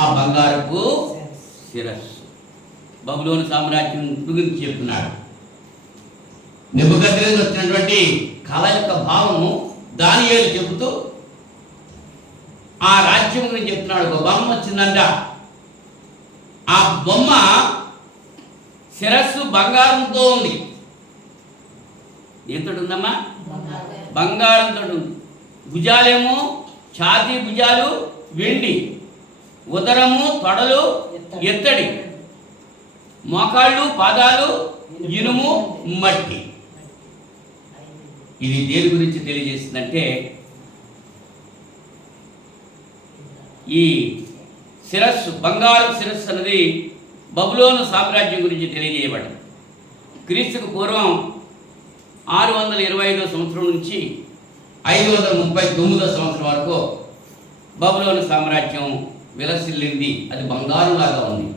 ఆ బంగారపు శిరస్సు. బబులోను సామ్రాజ్యం గురించి చెప్తున్నాడు. నెబుకద్నెజరు వచ్చినటువంటి కళ యొక్క భావము దానియేలు చెబుతూ ఆ రాజ్యం గురించి చెప్తున్నాడు. ఒక బొమ్మ వచ్చిందంట. ఆ బొమ్మ శిరస్సు బంగారంతో ఉంది. ఎంతటి ఉందమ్మా? బంగారంతో ఉంది. భుజాలేమో ఛాతీ భుజాలు వెండి, ఉదరము తొడలు ఎత్తడి, మోకాళ్ళు పాదాలు ఇనుము మట్టి. ఇది దేని గురించి తెలియజేస్తుందంటే ఈ శిరస్సు బంగారు శిరస్సు అనేది బబులోను సామ్రాజ్యం గురించి తెలియజేయబడింది. క్రీస్తుకు పూర్వం 625వ సంవత్సరం నుంచి 539వ సంవత్సరం వరకు బబులోను సామ్రాజ్యం విలసిల్లింది. అది బంగారులాగా ఉంది.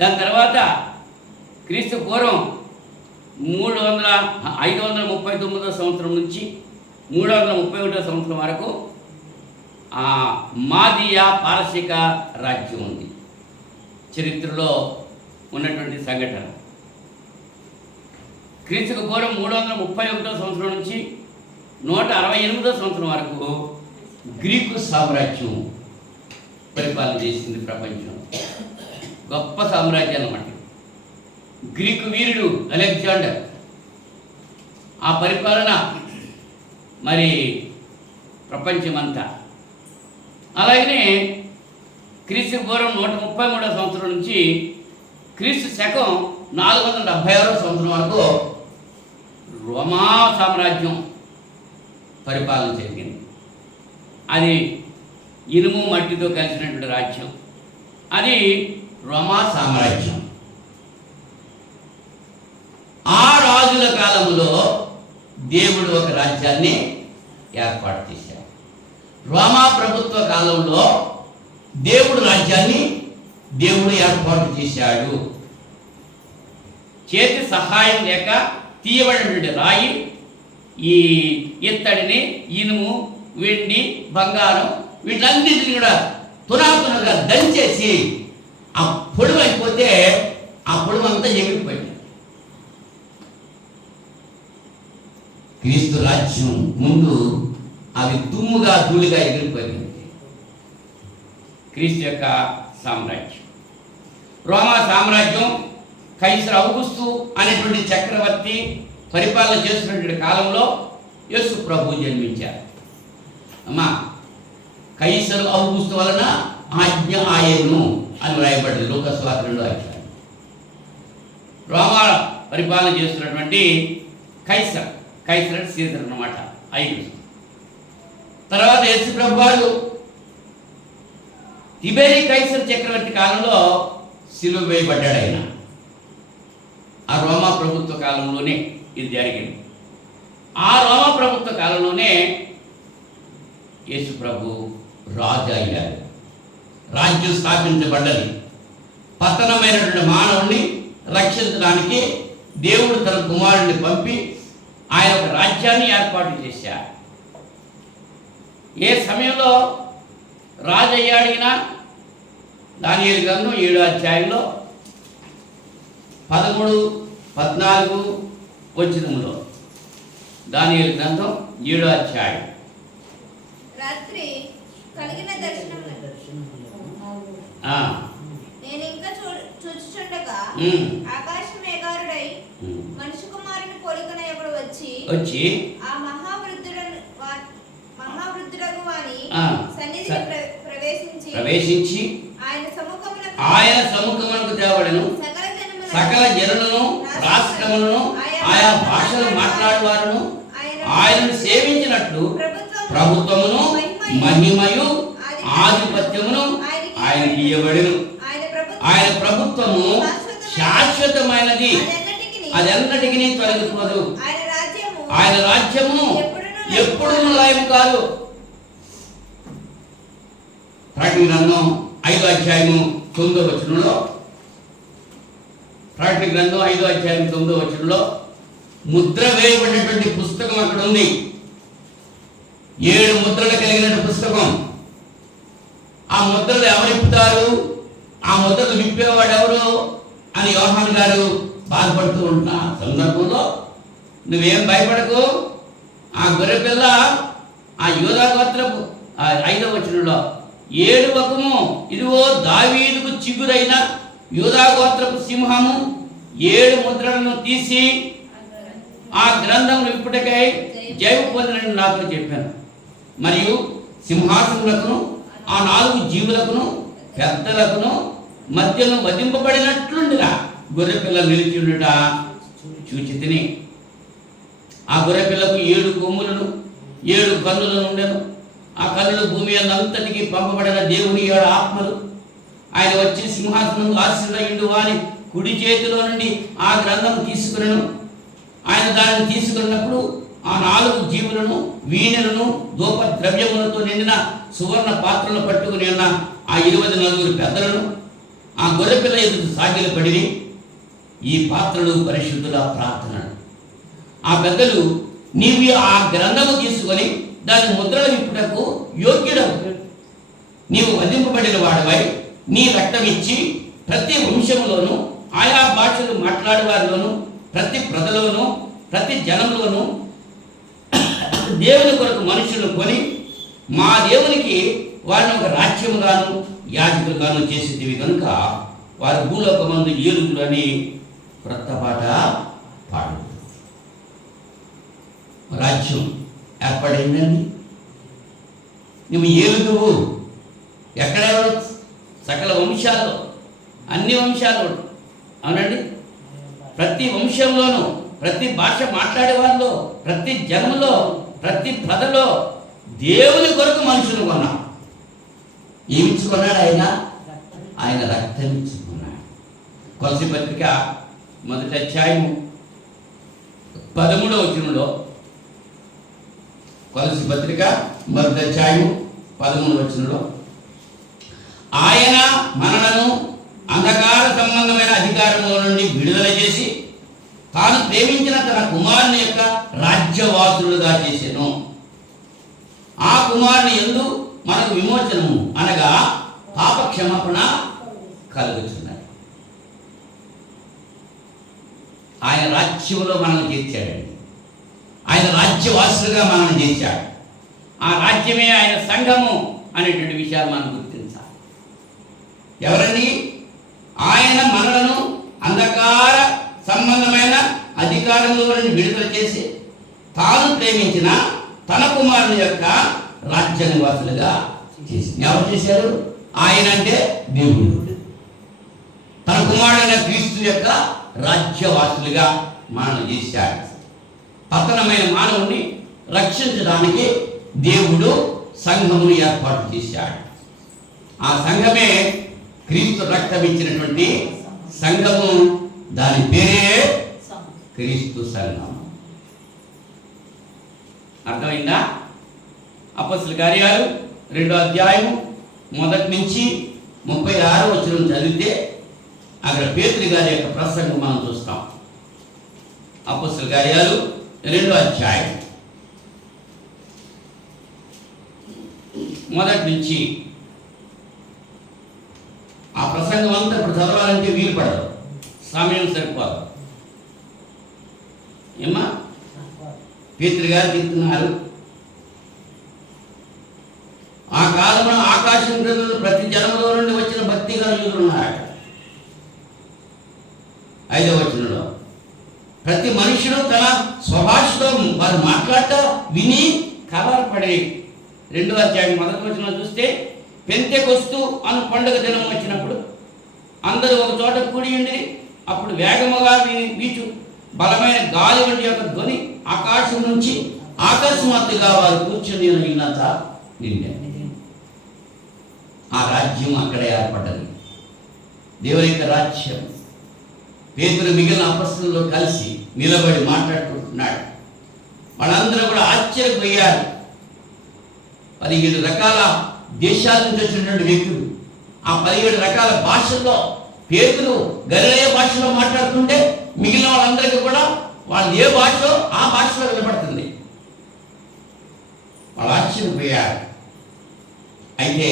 దాని తర్వాత క్రీస్తు పూర్వం 539వ సంవత్సరం నుంచి 331వ సంవత్సరం వరకు మాదియా పారసిక రాజ్యం ఉంది. చరిత్రలో ఉన్నటువంటి సంఘటన. క్రీస్తుకు పూర్వం 331వ సంవత్సరం నుంచి 168వ సంవత్సరం వరకు గ్రీకు సామ్రాజ్యం పరిపాలన చేసింది ప్రపంచం. గొప్ప సామ్రాజ్యం అన్నమాట. గ్రీకు వీరుడు అలెగ్జాండర్ ఆ పరిపాలన మరి ప్రపంచమంతా. అలాగనే క్రీస్తు పూర్వం 133 సంవత్సరం నుంచి క్రీస్తు శకం 476 సంవత్సరం వరకు రోమా సామ్రాజ్యం పరిపాలన జరిగింది. అది ఇనుము మట్టితో కలిసినటువంటి రాజ్యం, అది రోమా సామ్రాజ్యం. ఆ రాజుల కాలంలో దేవుడు ఒక రాజ్యాన్ని ఏర్పాటు చేశాడు. రోమా ప్రభుత్వ కాలంలో దేవుడు రాజ్యాన్ని దేవుడు ఏర్పాటు చేశాడు. చేతి సహాయం లేక తీయబడినటువంటి రాయి, ఈ ఇత్తడిని, ఇనుము, వెండి, బంగారం వీటన్నిటిని కూడా తునాతునగా దంచేసి ఆ పొడువు అయిపోతే ఆ పొడువు అంతా ఎగిరిపోయింది. క్రీస్తు రాజ్యం ముందు అవి దుమ్ముగా ధూళిగా ఎగిరిపోయింది. క్రీస్తు యొక్క సామ్రాజ్యం, రోమా సామ్రాజ్యం కైసర్ ఔగుస్తు అనేటువంటి చక్రవర్తి పరిపాలన చేస్తున్నటువంటి కాలంలో యేసు ప్రభు జన్మించారు. అమ్మా, కైసరు ఔగుస్తు వలన ఆజ్ఞ ఆయను అని రాయబడింది లూకా సువార్త 2వ అధ్యాయం. రోమా పరిపాలన చేస్తున్నటువంటి కైసర్ సీజర్ అన్నమాట. తర్వాత యేసు ప్రభు వారు తిబెరీ కైసర్ చక్రవర్తి కాలంలో సిలువ వేయబడ్డాడు. ఆయన ఆ రోమా ప్రభుత్వ కాలంలోనే ఇది జరిగింది. ఆ రోమా ప్రభుత్వ కాలంలోనే యేసు ప్రభు రాజు అయ్యాడు. రాజ్యం స్థాపించబడ్డది. పతనమైనటువంటి మానవుణ్ణి రక్షించడానికి దేవుడు తన కుమారుడిని పంపి ఆయన ఒక రాజ్యాన్ని ఏర్పాటు చేశాడు. ఏ సమయంలో రాజు అయ్యాడినా దానియేలు గ్రంథం 7వ అధ్యాయంలో 13, 14 వచనంలో, దానియేలు గ్రంథం 7వ అధ్యాయం. రాత్రి కలిగిన దర్శనం నేను ఇంకా చూచుచుండగా ఆకాశ మేఘారుడై మనిషి కుమారుని పోలికన ఒకడు వచ్చి ఆ మహావృద్ధుడగు వాని సన్నిధిని ప్రవేశించి ఆయన సముఖమునకు తేవడెను. సకల జనులను, రాష్ట్రములను, ఆయా భాషలు మాట్లాడేవారును ఆయనను సేవించినట్లు ప్రభుత్వమును, మహిమయు, ఆధిపత్యమును ఆయనకి ఇవ్వబడెను. ఆయన ప్రభుత్వము శాశ్వతమైనది, అదెన్నటికి తొలగిపోదు. ఆయన రాజ్యము ఎప్పుడు లయం కాదు. ప్రకటన గ్రంథం 5వ అధ్యాయము 9వ వచనంలో, ప్రకటన గ్రంథం 5వ అధ్యాయం 9వ వచనంలో ముద్ర వేయబడినటువంటి పుస్తకం అక్కడ ఉంది. 7 ముద్రలు కలిగిన పుస్తకం. ఆ ముద్రలు ఎవరు ఇప్పుతారు, ఆ ముద్రలు విప్పేవాడు ఎవరు అని యోహాను గారు బాధపడుతూ ఉంటున్న సందర్భంలో, నువ్వేం భయపడకు, ఆ గొర్రెపిల్ల, ఆ యూదా గోత్రపు 5వ వచనంలో 7 వకము, ఇదిగో దావీదుకు చిగురైన యూదా గోత్రపు సింహము 7 ముద్రలను తీసి ఆ గ్రంథం ఇప్పటికై జైవ పొందినని నాతో చెప్పాను. మరియు సింహాసములకును, ఆ 4 జీవులకును, పెద్దలకును మధ్యను వధింపబడినట్లుండిగా గొర్రెపిల్ల నిలిచి ఉండుట చూచి తిని. ఆ గొర్రెపిల్లకు 7 కొమ్ములను 7 కన్నులను ఉండెను. ఆ కన్నులు భూమి అంతటికి పంపబడిన దేవుని 7 ఆత్మలు. ఆయన వచ్చి సింహాసనం ఆశీర్వయుండు వాని కుడి చేతిలో నుండి ఆ గ్రంథం తీసుకునేను. ఆయన దానిని తీసుకున్నప్పుడు ఆ 4 జీవులను, వీణలను, ధూప ద్రవ్యములతో నిండిన సువర్ణ పాత్రలను పట్టుకుని ఉన్న ఆ 24 పెద్దలను ఆ గొర్రెపిల్ల ఎదురు సాగిలపడి, ఈ పాత్రలు పరిశుద్ధుల ప్రార్థనలు. ఆ పెద్దలు, నీవు ఆ గ్రంథము తీసుకొని దాని ముద్రలు విప్పుటకు యోగ్యుడవు, నీవు వధింపబడిన వాడివై నీ రక్తం ఇచ్చి ప్రతి వంశములోను, ఆయా భాషలు మాట్లాడేవారిలోను, ప్రతి ప్రజలోను, ప్రతి జనంలోను దేవుని కొరకు మనుషులు కొని మా దేవునికి వారిని ఒక రాజ్యముగాను యాజకులుగాను చేసేటివి కనుక వారు భూలోకమందు ఏలుగులని క్రొత్త పాట పాడు. రాజ్యం ఏర్పడైందండి. నువ్వు ఏలుదువు ఎక్కడెవరు? సకల వంశాల్లో, అన్ని వంశాలు. అవునండి, ప్రతి వంశంలోనూ, ప్రతి భాష మాట్లాడే వాళ్ళు, ప్రతి జన్మలో, ప్రతి పదలో దేవుని కొరకు మనుషులు కొన్నాం. ఏమిచ్చుకున్నాడు ఆయన? ఆయన రక్తం ఇచ్చుకున్నాడు. కొలసీ పత్రిక 1వ అధ్యాయం 13వ వచనంలో, కొలసీ పత్రిక 1వ అధ్యాయం 13వ వచనంలో, ఆయన మనలను అంధకార సంబంధమైన అధికారంలో నుండి విడుదల చేసి తాను ప్రేమించిన తన కుమారుని యొక్క రాజ్యవాసులుగా చేసెను. ఆ కుమారుని యందు మనకు విమోచనము అనగా పాప క్షమాపణ కలుగుతున్నది. ఆయన రాజ్యంలో మనల్ని చేర్చాడండి. ఆయన రాజ్యవాసులుగా మనల్ని చేర్చాడు. ఆ రాజ్యమే ఆయన సంఘము అనేటువంటి విషయాలు మనం గుర్తించాలి. ఎవరండి? ఆయన మనలను అంధకార సంబంధమైన అధికారంలో నుండి విడుదల చేసి తాను ప్రేమించిన తన కుమారుని యొక్క రాజ్య నివాసులుగా చేసి. ఎవరు చేశారు? ఆయన అంటే దేవుడు. తన కుమారుడైన క్రీస్తు యొక్క రాజ్యవాసులుగా మనం చేశాడు. పతనమైన మానవుని రక్షించడానికి దేవుడు సంఘమును ఏర్పాటు చేశాడు. ఆ సంఘమే క్రీస్తు రక్తం ఇచ్చినటువంటి సంఘము. దాని పేరే క్రీస్తు సంఘం. అర్థమైందా? అపొస్తలుల కార్యాలు 2వ అధ్యాయం 1 నుంచి 36వ వచనం చదివితే అక్కడ పేతురు గారి యొక్క ప్రసంగం మనం చూస్తాం. అపొస్తలుల కార్యాలు 2వ అధ్యాయం 1 నుంచి. ఆ ప్రసంగం అంతా ఇప్పుడు చదవాలంటే వీలు పడదు, సమయం సరిపోదు. ఏమ్మా? పేతురు గారు చెప్తున్నారు, ఆ కాలంలో ఆకాశం క్రింద ప్రతి జనములో నుండి వచ్చిన భక్తి గల యూదులు ఉన్నారట. 5వ వచనంలో ప్రతి మనుషుడు తన స్వభాషతో వారు మాట్లాడటం విని కలవరపడి 2వ అధ్యాయం 1వ వచనం చూస్తే, పెంతెకొస్తు అను పండుగ దినం వచ్చినప్పుడు అందరూ ఒక చోట కూడి ఉండి, అప్పుడు వేగముగా వీచు బలమైన గాలి వంటి యొక్క ధ్వని ఆకాశం నుంచి అకస్మాత్తుగా వారు కూర్చొని ఇల్లంతా నిండారు. ఆ రాజ్యం అక్కడ ఏర్పడ్డది, దేవుని యొక్క రాజ్యం. పేతురు మిగిలిన అపొస్తలులతో కలిసి నిలబడి మాట్లాడుకుంటున్నాడు. వాళ్ళందరూ కూడా ఆశ్చర్యపోయారు. 17 రకాల దేశాల నుంచి వచ్చినటువంటి వ్యక్తులు ఆ 17 రకాల భాషల్లో పేతురు గలిలయ భాషలో మాట్లాడుతుంటే మిగిలిన వాళ్ళందరికీ కూడా వాళ్ళు ఏ భాషలో ఆ భాషలో వినపడుతుంది. వాళ్ళు ఆశ్చర్యపోయారు. అయితే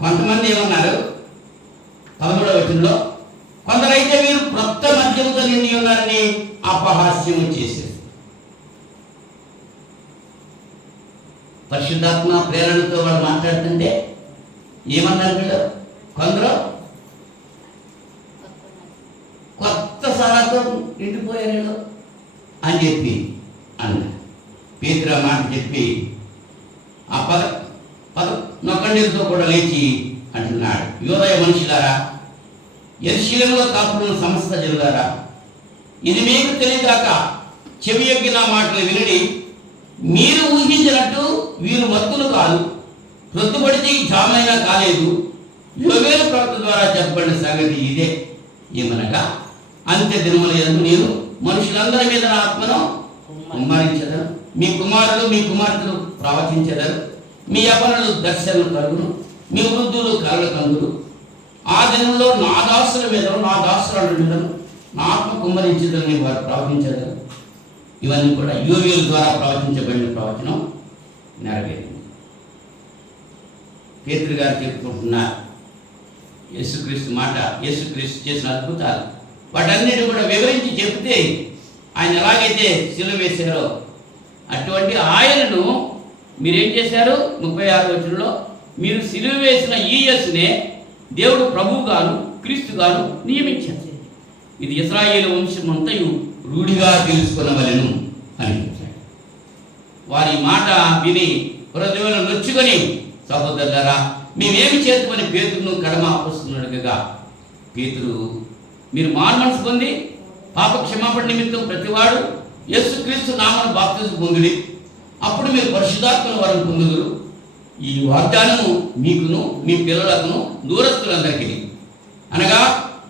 కొంతమంది ఏమన్నారు? 13వ వచనంలో, కొందరైతే వీరు క్రొత్త మద్యముతో నిండి ఉన్నారని అపహాస్యము చేశారు. పరిశుద్ధాత్మ ప్రేరణతో వాళ్ళు మాట్లాడుతుంటే ఏమన్నారు వీళ్ళు? కొందరు కొత్త సారాతో నిండిపోయారు అని చెప్పి అన్నారు. పేతురు మాట చెప్పి ఆ నొక్కండితో కూడా లేచి అంటున్నాడు, యోదయ మనుషులారా, యెరూషలేములో కాపురున్న సమస్త జనులారా, ఇది మీకు తెలియదాక చెవి యొగ్గి నా మాటలు వినడి. మీరు ఊహించినట్టు వీరు మత్తులు కాదు, ప్రొద్దుపడితే జామైనా కాలేదు. యోవేలు ప్రవక్త ద్వారా చెప్పబడిన సంగతి ఇదే, ఏమనగా అంత్య దినముల యందు నేను మనుషులందరి మీద నా ఆత్మను కుమ్మరించెదను. మీ కుమారులు మీ కుమార్తెలు ప్రవచించెదరు, మీ యవ్వనులు దర్శనలు కలుగును, మీ వృద్ధులు కలలు కందురు. ఆ దినంలో నా దాసుల మీద నా దాసుల మీద నా ఆత్మ కుమ్మరించెదరని వారు ప్రవచించెదరు. ఇవన్నీ కూడా యోవేలు ద్వారా ప్రవచించబడిన ప్రవచనం నెరవేరింది. పేతురు గారు చెప్పుకుంటున్నారు యేసుక్రీస్తు మాట, యేసుక్రీస్తు చేసిన అద్భుతాలు వాటన్నిటి కూడా వివరించి చెప్తే ఆయన ఎలాగైతే సిలువ వేశారో అటువంటి ఆయనను మీరేం చేశారు? 36వ వచనంలో, మీరు సిలువ వేసిన ఈ యేసునే దేవుడు ప్రభువుగాను క్రీస్తుగాను నియమించారు. ఇది ఇశ్రాయేలు వంశమంతయు రూఢిగా తెలుసుకునవలెను అని చెప్పాడు. వారి మాట విని హృదయంలో నొచ్చుకొని, సహోదరులారా మేమేమి చేద్దామని పేతురును కడమ అప్పస్తున్నాడుగా, పేతురు మీరు మారుమనసు పొంది పాప క్షమాపణ నిమిత్తం ప్రతివాడు యేసుక్రీస్తు నామమున బాప్తిసం పొందుడి, అప్పుడు మీరు పరిశుద్ధాత్మల వరం పొందుదురు. ఈ వాగ్దానము మీకును మీ పిల్లలకును దూరస్తులందరికీ, అనగా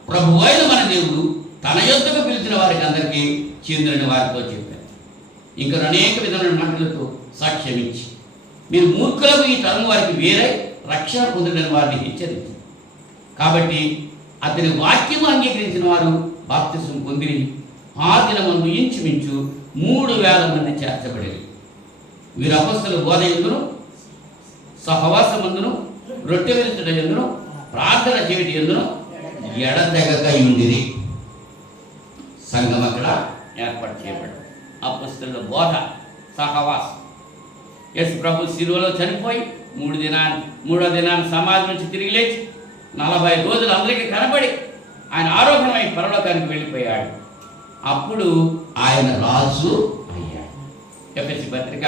ప్రభువైన మన దేవుడు తన యొద్దకు పిలిచిన వారికి అందరికీ చెందిన వారితో చెప్పారు. ఇంకా అనేక విధమైన మాటలతో సాక్ష్యమిచ్చి మీరు మూర్ఖులకు ఈ తరం వారికి వేరే రక్షణ పొందని వారిని హెచ్చరించారు. కాబట్టి అతని వాక్యము అంగీకరించిన వారు బాప్తిసం పొందిరి. ఆ దినమందు ఇంచుమించు 3,000 మంది చేర్చబడేది. వీరు అపొస్తలుల బోధ యందును, సహవాసమందును, రొట్టె విరుచుట యందును, ప్రార్థన చేయుట యందును ఎడతెగక ఉండిరి. సంఘం అక్కడ ఏర్పాటు చేయబడింది. అపొస్తలుల బోధ, సహవాసం. యేసు ప్రభు శిలువలో చనిపోయి మూడో దినాన్ని సమాధి నుంచి తిరిగి లేచి 40 రోజులు అందరికీ కనబడి ఆయన ఆరోహణమై పరలోకానికి వెళ్ళిపోయాడు. అప్పుడు ఆయన రాజు అయ్యాడు. ఎఫెసీ పత్రిక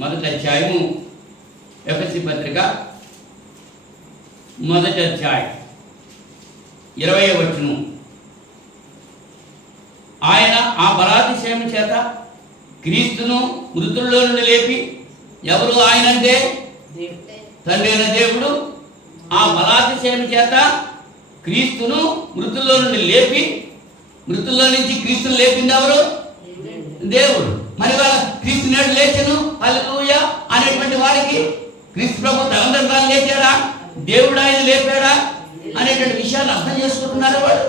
మొదటి అధ్యాయము, ఎఫెసీ పత్రిక మొదటి అధ్యాయం 20వ వచనం. ఆయన ఆ బలాతిశయం చేత క్రీస్తును మృతుల్లో నుండి లేపి, ఎవరు ఆయన అంటే తండ్రి అయిన దేవుడు, ఆ బలాతిశయం చేత క్రీస్తును మృతుల్లో నుండి లేపి, మృతుల్లో నుంచి క్రీస్తును లేపింది ఎవరు? దేవుడు. మరి వాళ్ళ క్రీస్తు నేడు లేచను హల్లెలూయా అనేటువంటి వారికి క్రీస్తు ప్రభు తనంతట తాను లేచాడా, దేవుడు ఆయన లేపాడా అనేటువంటి విషయాన్ని అర్థం చేసుకుంటున్నారు వాళ్ళు.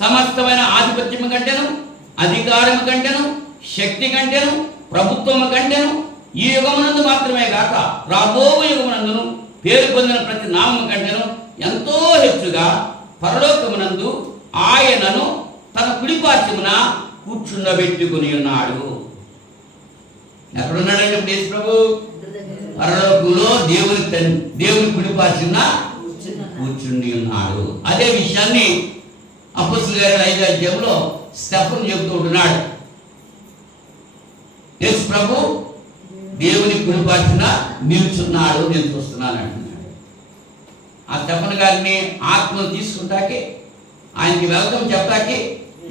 సమస్తమైన ఆధిపత్యం కంటేను, అధికారం కంటేను, శక్తి కంటేను, ప్రభుత్వం కంటేను ఈ యుగమునందు మాత్రమే గాక రాబో యుగమునందును పేరు పొందిన ప్రతి నామం కంటేను ఎంతో హెచ్చుగా పరలోకమునందు ఆయనను తన కుడిపార్శ్వమున కూర్చుండబెట్టుకుని ఉన్నాడు. ఎక్కడున్నాడంటే ఇప్పుడు యేసు ప్రభు? పరలోకంలో దేవుని కుడిపార్శ్వమున కూర్చుండి ఉన్నాడు. అదే విషయాన్ని అపొస్తలుల గారి 5వ అధ్యాయంలో స్టెఫను చెబుతూ ఉంటున్నాడు. యేసు ప్రభు దేవుని కుడిపార్శ్వన నిల్చున్నాడు, నేను చూస్తున్నాను అంటున్నాడు. ఆ స్టెఫను గారిని ఆత్మను తీసుకుంటాకే, ఆయనకి వెల్కమ్ చెప్పాకే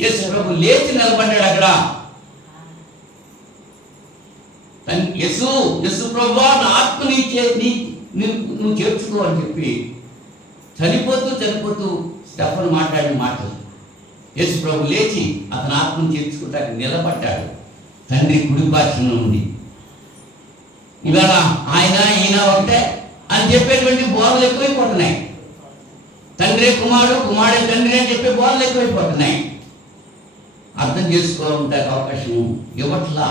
యేసు ప్రభు లేచి నిలబడ్డాడు అక్కడ. యేసు ప్రభు నా ఆత్మని నువ్వు చేర్చుకో అని చెప్పి చనిపోతూ స్టెఫను మాట్లాడిన మాటలు. యేసు ప్రభు లేచి అతని ఆత్మను చేర్చుకుంటానికి నిలబడ్డాడు తండ్రి కుడిపార్శ్వన నుండి. ఇవాళ ఆయన ఈయన ఒకటే అని చెప్పేటువంటి బోధలు ఎక్కువైపోతున్నాయి. తండ్రి కుమారుడు, కుమారుడే తండ్రి అని చెప్పే బోధలు ఎక్కువైపోతున్నాయి. అర్థం చేసుకోవాలంటే అవకాశం ఇవ్వట్లా.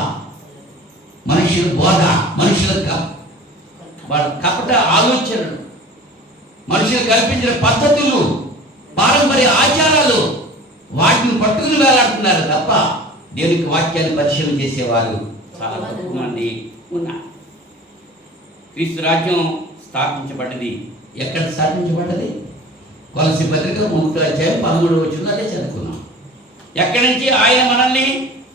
మనుషుల బోధ, మనుషుల వాళ్ళ కపట ఆలోచనలు, మనుషులు కల్పించిన పద్ధతులు, పారంపర్య ఆచారాలు, వాటిని పట్టుకుని వేలాడుతున్నారు తప్ప దేవునికి వాక్యాన్ని పరిశీలన చేసేవారు చాలా తక్కువ మంది ఉన్నారు. క్రీస్తు రాజ్యం స్థాపించబడ్డది. ఎక్కడ స్థాపించబడ్డది? కొలస్సీ పత్రిక 3వ అధ్యాయం 13వ వచనంలో అదే చదువుకున్నాం. ఎక్కడి నుంచి ఆయన మనల్ని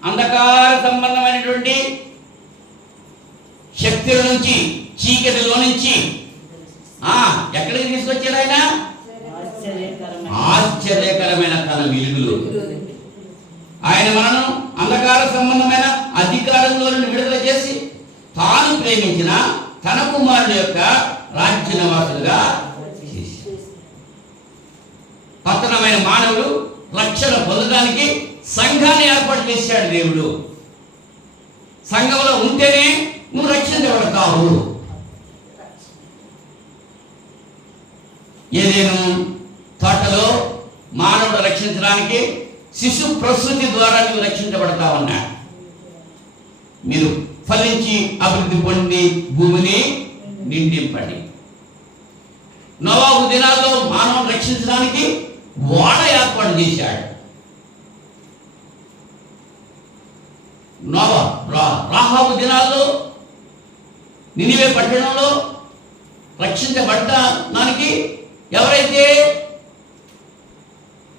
అంధకార సంబంధమైనటువంటి శక్తుల నుంచి, చీకటిలో నుంచి ఎక్కడికి తీసుకొచ్చాడు ఆయన? ఆశ్చర్యకరమైన తన వెలుగులో. ఆయన మనను అంధకార సంబంధమైన అధికారంలో నుండి విడుదల చేసి తాను ప్రేమించిన తన కుమారుడు యొక్క రాజ్య నివాసులుగా చేశాడు. పతనమైన మానవుడు రక్షణ పొందడానికి సంఘాన్ని ఏర్పాటు చేశాడు దేవుడు. సంఘంలో ఉంటేనే నువ్వు రక్షించబడతావు. ఏదేను తోటలో మానవుడు రక్షించడానికి శిశు ప్రసూతి ద్వారా నువ్వు రక్షించబడతావన్నాడు. మీరు ఫలించి అభివృద్ధి పొంది భూమిని నిండింపండి. నోవాహు దినాల్లో మానవుని రక్షించడానికి ఓడ ఏర్పాటు చేశాడు. రాహాబు దినాల్లో నినివే పట్టణంలో రక్షించబడ్డానికి ఎవరైతే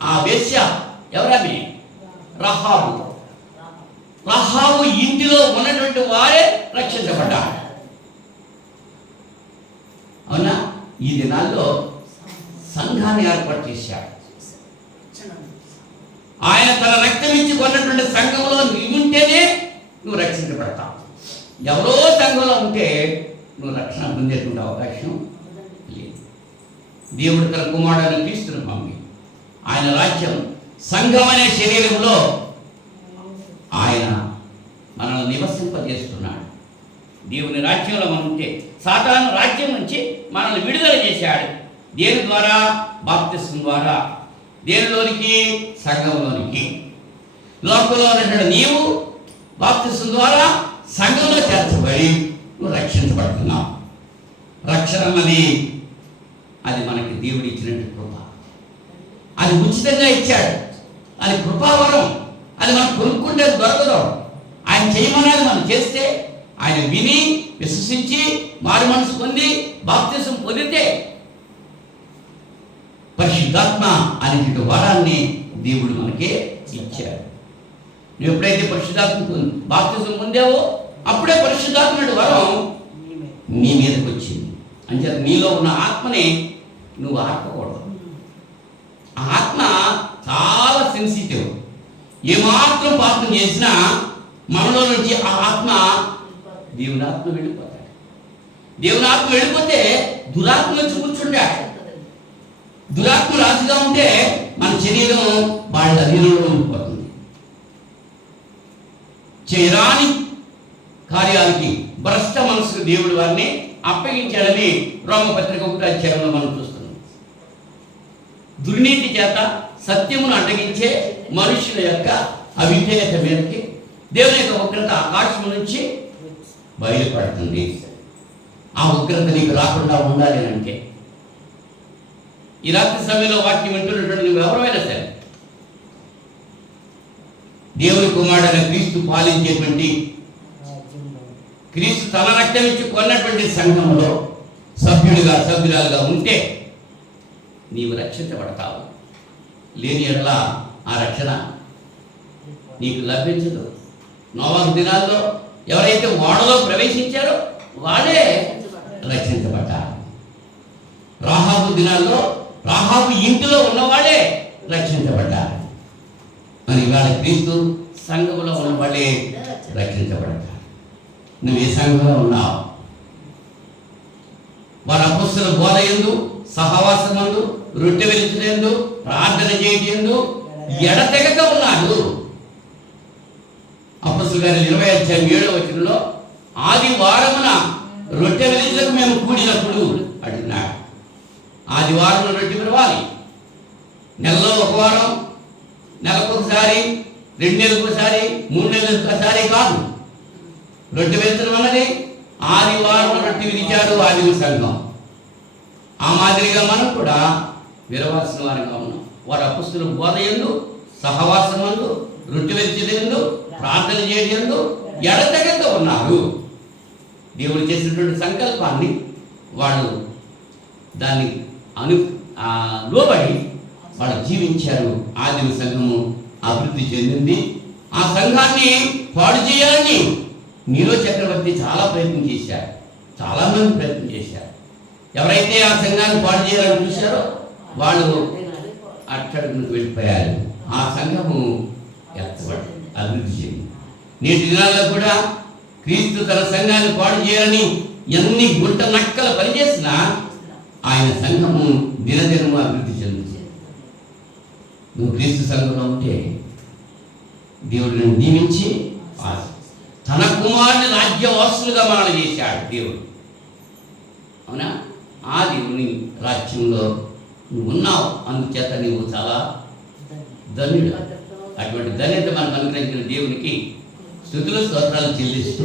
ఆ వేశ్య, ఎవరని? రాహాబు, రహాబు ఇంటిలో ఉన్నటువంటి వారే రక్షించబడ్డారు. అవునా? ఈ దినాల్లో సంఘాన్ని ఏర్పాటు చేశాడు. ఆయన తన రక్తం ఇచ్చి కొన్నటువంటి సంఘంలో నువ్వు ఉంటేనే నువ్వు రక్షించబడతావు. ఎవరో సంఘంలో ఉంటే నువ్వు రక్షణ పొందేటువంటి అవకాశం లేదు. దేవుడు తన కుమారుడైన క్రీస్తును పంపి ఆయన రాజ్యం సంఘం అనే శరీరంలో ఆయన మనల్ని నివసింపజేస్తున్నాడు. దేవుని రాజ్యంలో మనం ఉంటే సాతాను రాజ్యం నుంచి మనల్ని విడుదల చేశాడు. దేని ద్వారా? బాప్తిస్మం ద్వారా. దేనిలోనికి? సంఘంలోనికి. లోకంలో ఉన్నటువంటి నీవు బాప్తిస్మం ద్వారా సంఘంలో చేర్చబడి నువ్వు రక్షించబడుతున్నావు. రక్షణ అన్నది అది మనకి దేవుడు ఇచ్చినటువంటి కృప. అది ఉచితంగా ఇచ్చాడు. అది కృపావరం. అది మనం కొనుక్కుంటే దొరకదు. ఆయన చేయమన్నది మనం చేస్తే, ఆయన విని విశ్వసించి మారు మనసు పొంది బాప్తిసం పొందితే పరిశుద్ధాత్మ అనేటువంటి వరాన్ని దేవుడు మనకే ఇచ్చాడు. నువ్వు ఎప్పుడైతే పరిశుద్ధాత్మ బాప్తిసం పొందావో అప్పుడే పరిశుద్ధాత్మ వరం నీ మీదకి వచ్చింది. అంటే నీలో ఉన్న ఆత్మని నువ్వు ఆర్పకూడదు. ఆ ఆత్మ చాలా సెన్సిటివ్. ఏమాత్రం పాపం చేసినా మనలో నుంచి ఆ ఆత్మ దేవుని ఆత్మ వెళ్ళిపోతాడు. దేవుని ఆత్మ వెళ్ళిపోతే దురాత్మ వచ్చి కూర్చుంటాడు. దురాత్మ రాజుగా ఉంటే మన శరీరం వాళ్ళ అధీనంలో ఉండిపోతుంది. చేయరాని కార్యాలకి భ్రష్ట మనసుకు దేవుడు వారిని అప్పగించాడని రోమపత్రిక 1వ అధ్యాయంలో మనం చూస్తున్నాం. దుర్నీతి చేత సత్యమును అడ్డగించే మనుషుల యొక్క అవిధేయత మీదకి దేవుని యొక్క ఉగ్రత ఆకాశం నుంచి బయలుపడుతుంది. ఆ ఉగ్రత నీకు రాకుండా ఉండాలి అంటే ఈ రాత్రి సమయంలో వాక్యం వింటున్నటువంటి నువ్వు ఎవరైనా సరే దేవుని కుమారుడైన క్రీస్తు పాలించేటువంటి క్రీస్తు తన రక్తం ఇచ్చి కొన్నటువంటి సంఘంలో సభ్యురాలుగా ఉంటే నీవు రక్షించబడతావు. లేని ఎడల ఆ రక్షణ నీకు లభించదు. నోవాహు దినాల్లో ఎవరైతే ఓడలో ప్రవేశించారో వాళ్ళే రక్షించబడ్డారు. రాహాబు దినాల్లో రాహాబు ఇంటిలో ఉన్నవాళ్ళే రక్షించబడ్డారు. మరి ఇవాళ క్రీస్తు సంఘంలో ఉన్న వాళ్ళే రక్షించబడతారు. నువ్వు ఏ సంఘంలో ఉన్నావు? వారి అపొస్తలుల బోధ యందు, సహవాసమందు, రొట్టె విరుచులందు, ప్రార్థన చేయటందు ఎడతెగక ఉన్నాడు. అపొస్తలుల కార్యాలు 20వ అధ్యాయం 7వ వచనంలో ఆదివారమున రొట్టె విరుచులకు మేము కూడినప్పుడు అంటున్నాడు. ఆదివారం రొట్టె విరవాలి. నెలలో ఒక వారం, నెలకు ఒకసారి, 2 నెలలకు ఒకసారి, 3 నెలలకు ఒకసారి కాదు. రొట్టె విరచడం అన్నది ఆదివారం రొట్టె విరిచాడు ఆదిమ సంఘం. ఆ మాదిరిగా మనం కూడా విరవాల్సిన వారిగా ఉన్నాం. వారు అపొస్తలుల బోధ యందు, సహవాసమందు, రొట్టె విరిచేందు, ప్రార్థన చేయడందు ఎడతెగక ఉన్నారు. దేవుడు చేసినటువంటి సంకల్పాన్ని వాళ్ళు దాన్ని లోబడి వాళ్ళు జీవించారు. ఆదిమ సంఘము అభివృద్ధి చెందింది. ఆ సంఘాన్ని పాడు చేయాలని నీరో చక్రవర్తి చాలా ప్రయత్నం చేశారు. చాలామంది ప్రయత్నం చేశారు. ఎవరైతే ఆ సంఘాన్ని పాడు చేయాలని చూశారో వాళ్ళు అట్టడుగుకు వెళ్ళిపోయారు. ఆ సంఘము ఎత్తబడి అభివృద్ధి చెంది. నేటి దినాల్లో కూడా క్రీస్తు తన సంఘాన్ని పాడు చేయాలని ఎన్ని గుంట నక్కలు పనిచేసినా ఆయన సంఘము దినదినము అభివృద్ధి చెందుతుంది. నువ్వు క్రీస్తు సంఘంలో ఉంటే దేవుడిని దీవించి తన కుమారుని రాజ్యవాసులుగా మనల్ని చేశాడు దేవుడు. అవునా? ఆ దేవుని రాజ్యంలో నువ్వు ఉన్నావు. అందుచేత నువ్వు చాలా ధన్యుడు. అటువంటి ధన్యత మనకు అనుగ్రహించిన దేవునికి స్తుతులు స్తోత్రాలు చెల్లిస్తూ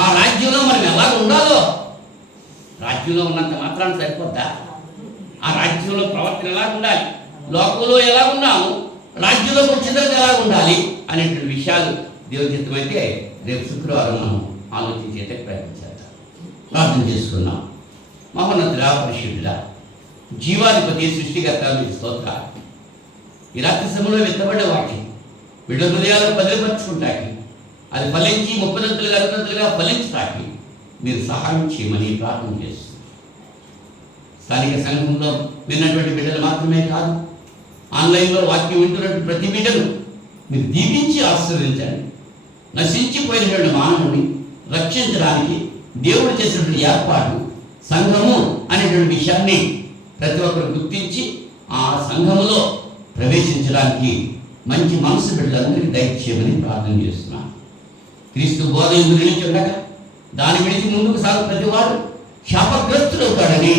ఆ రాజ్యంలో మనం ఎలా ఉండాలో, రాజ్యంలో ఉన్నంత మాత్రాన్ని సరిపోద్దా? ఆ రాజ్యంలో ప్రవర్తన ఎలా ఉండాలి, లోకంలో ఎలా ఉన్నాము, రాజ్యంలోకి వచ్చిన తర్వాత ఎలా ఉండాలి అనేటువంటి విషయాలు దేవుని చిత్తమైతే రేపు శుక్రవారం మనం ఆలోచించేందుకు ప్రయత్నం చేద్దాం. ప్రార్థన చేసుకున్నాం. మహోన్నతుడా, పరిశుద్ధుడా, జీవాధిపతి, సృష్టికర్త మీకు స్తోత్రాలు. ఈ రాత్రి సమయంలో విత్తబడ్డ వాక్యం బిడ్డ హృదయాలు భద్రపరుచుకుంటాకి అది ఫలించి 30 అరుదంతులుగా ఫలించడానికి మీరు సహాయం చేయమని ప్రార్థన చేస్తున్నాం. స్థానిక సంఘంలో విన్నటువంటి బిడ్డలు మాత్రమే కాదు, ఆన్లైన్లో వాక్యం వింటున్నటువంటి ప్రతి బిడ్డను మీరు దీవించి ఆశీర్వదించండి. నశించిపోయినటువంటి మానవుని రక్షించడానికి దేవుడు చేసినటువంటి ఏర్పాటు సంఘము అనేటువంటి విషయాన్ని ప్రతి ఒక్కరు గుర్తించి ఆ సంఘములో ప్రవేశించడానికి మంచి మనసు బిడ్డలందరికీ దయచేయమని ప్రార్థన చేస్తున్నాను. క్రీస్తు బోధ ఎందుకు నిలిచి ఉండగా దాని విడిచి ముందుకు సాగు ప్రతివాడు శాపగ్రస్తుడవుతాడని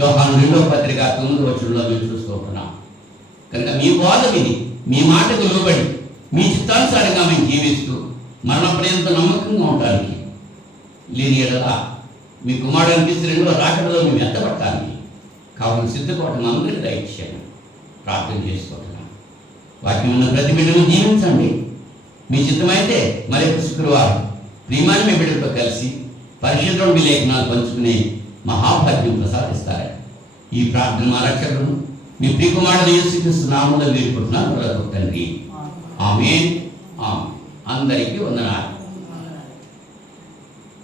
యోహాను 2:9 మేము చూసుకుంటున్నాం. కనుక మీ బోధ విని మీ మాటకు లోబడి మీ చిత్తానుసారంగా మేము జీవిస్తూ మరణపర్యంత నమ్మకంగా ఉండడానికి లేని ఎడలా మీ కుమారుడు అనిపిస్తే 2వ రాకడలో మేము ఎత్తపడటానికి కావాలని సిద్ధపడటం అందరికీ దయచేయండి ప్రార్థన చేసుకుంటున్నాం. వాక్యం ఉన్న ప్రతి బిడ్డను జీవించండి. మీ చిత్తమైతే మరొక శుక్రవారం ప్రియమైన మీ బిడ్డలతో కలిసి పరిశుద్ధ లేఖనాలు పంచుకునే మహాభాగ్యం ప్రసాదిస్తారని ఈ ప్రార్థన మా రక్షకుడు మీ ప్రియకుమారుడు యేసుక్రీస్తు నామములో వేడుకుంటున్నాను తండ్రి. ఆమేన్. అందరికీ వందనాలు.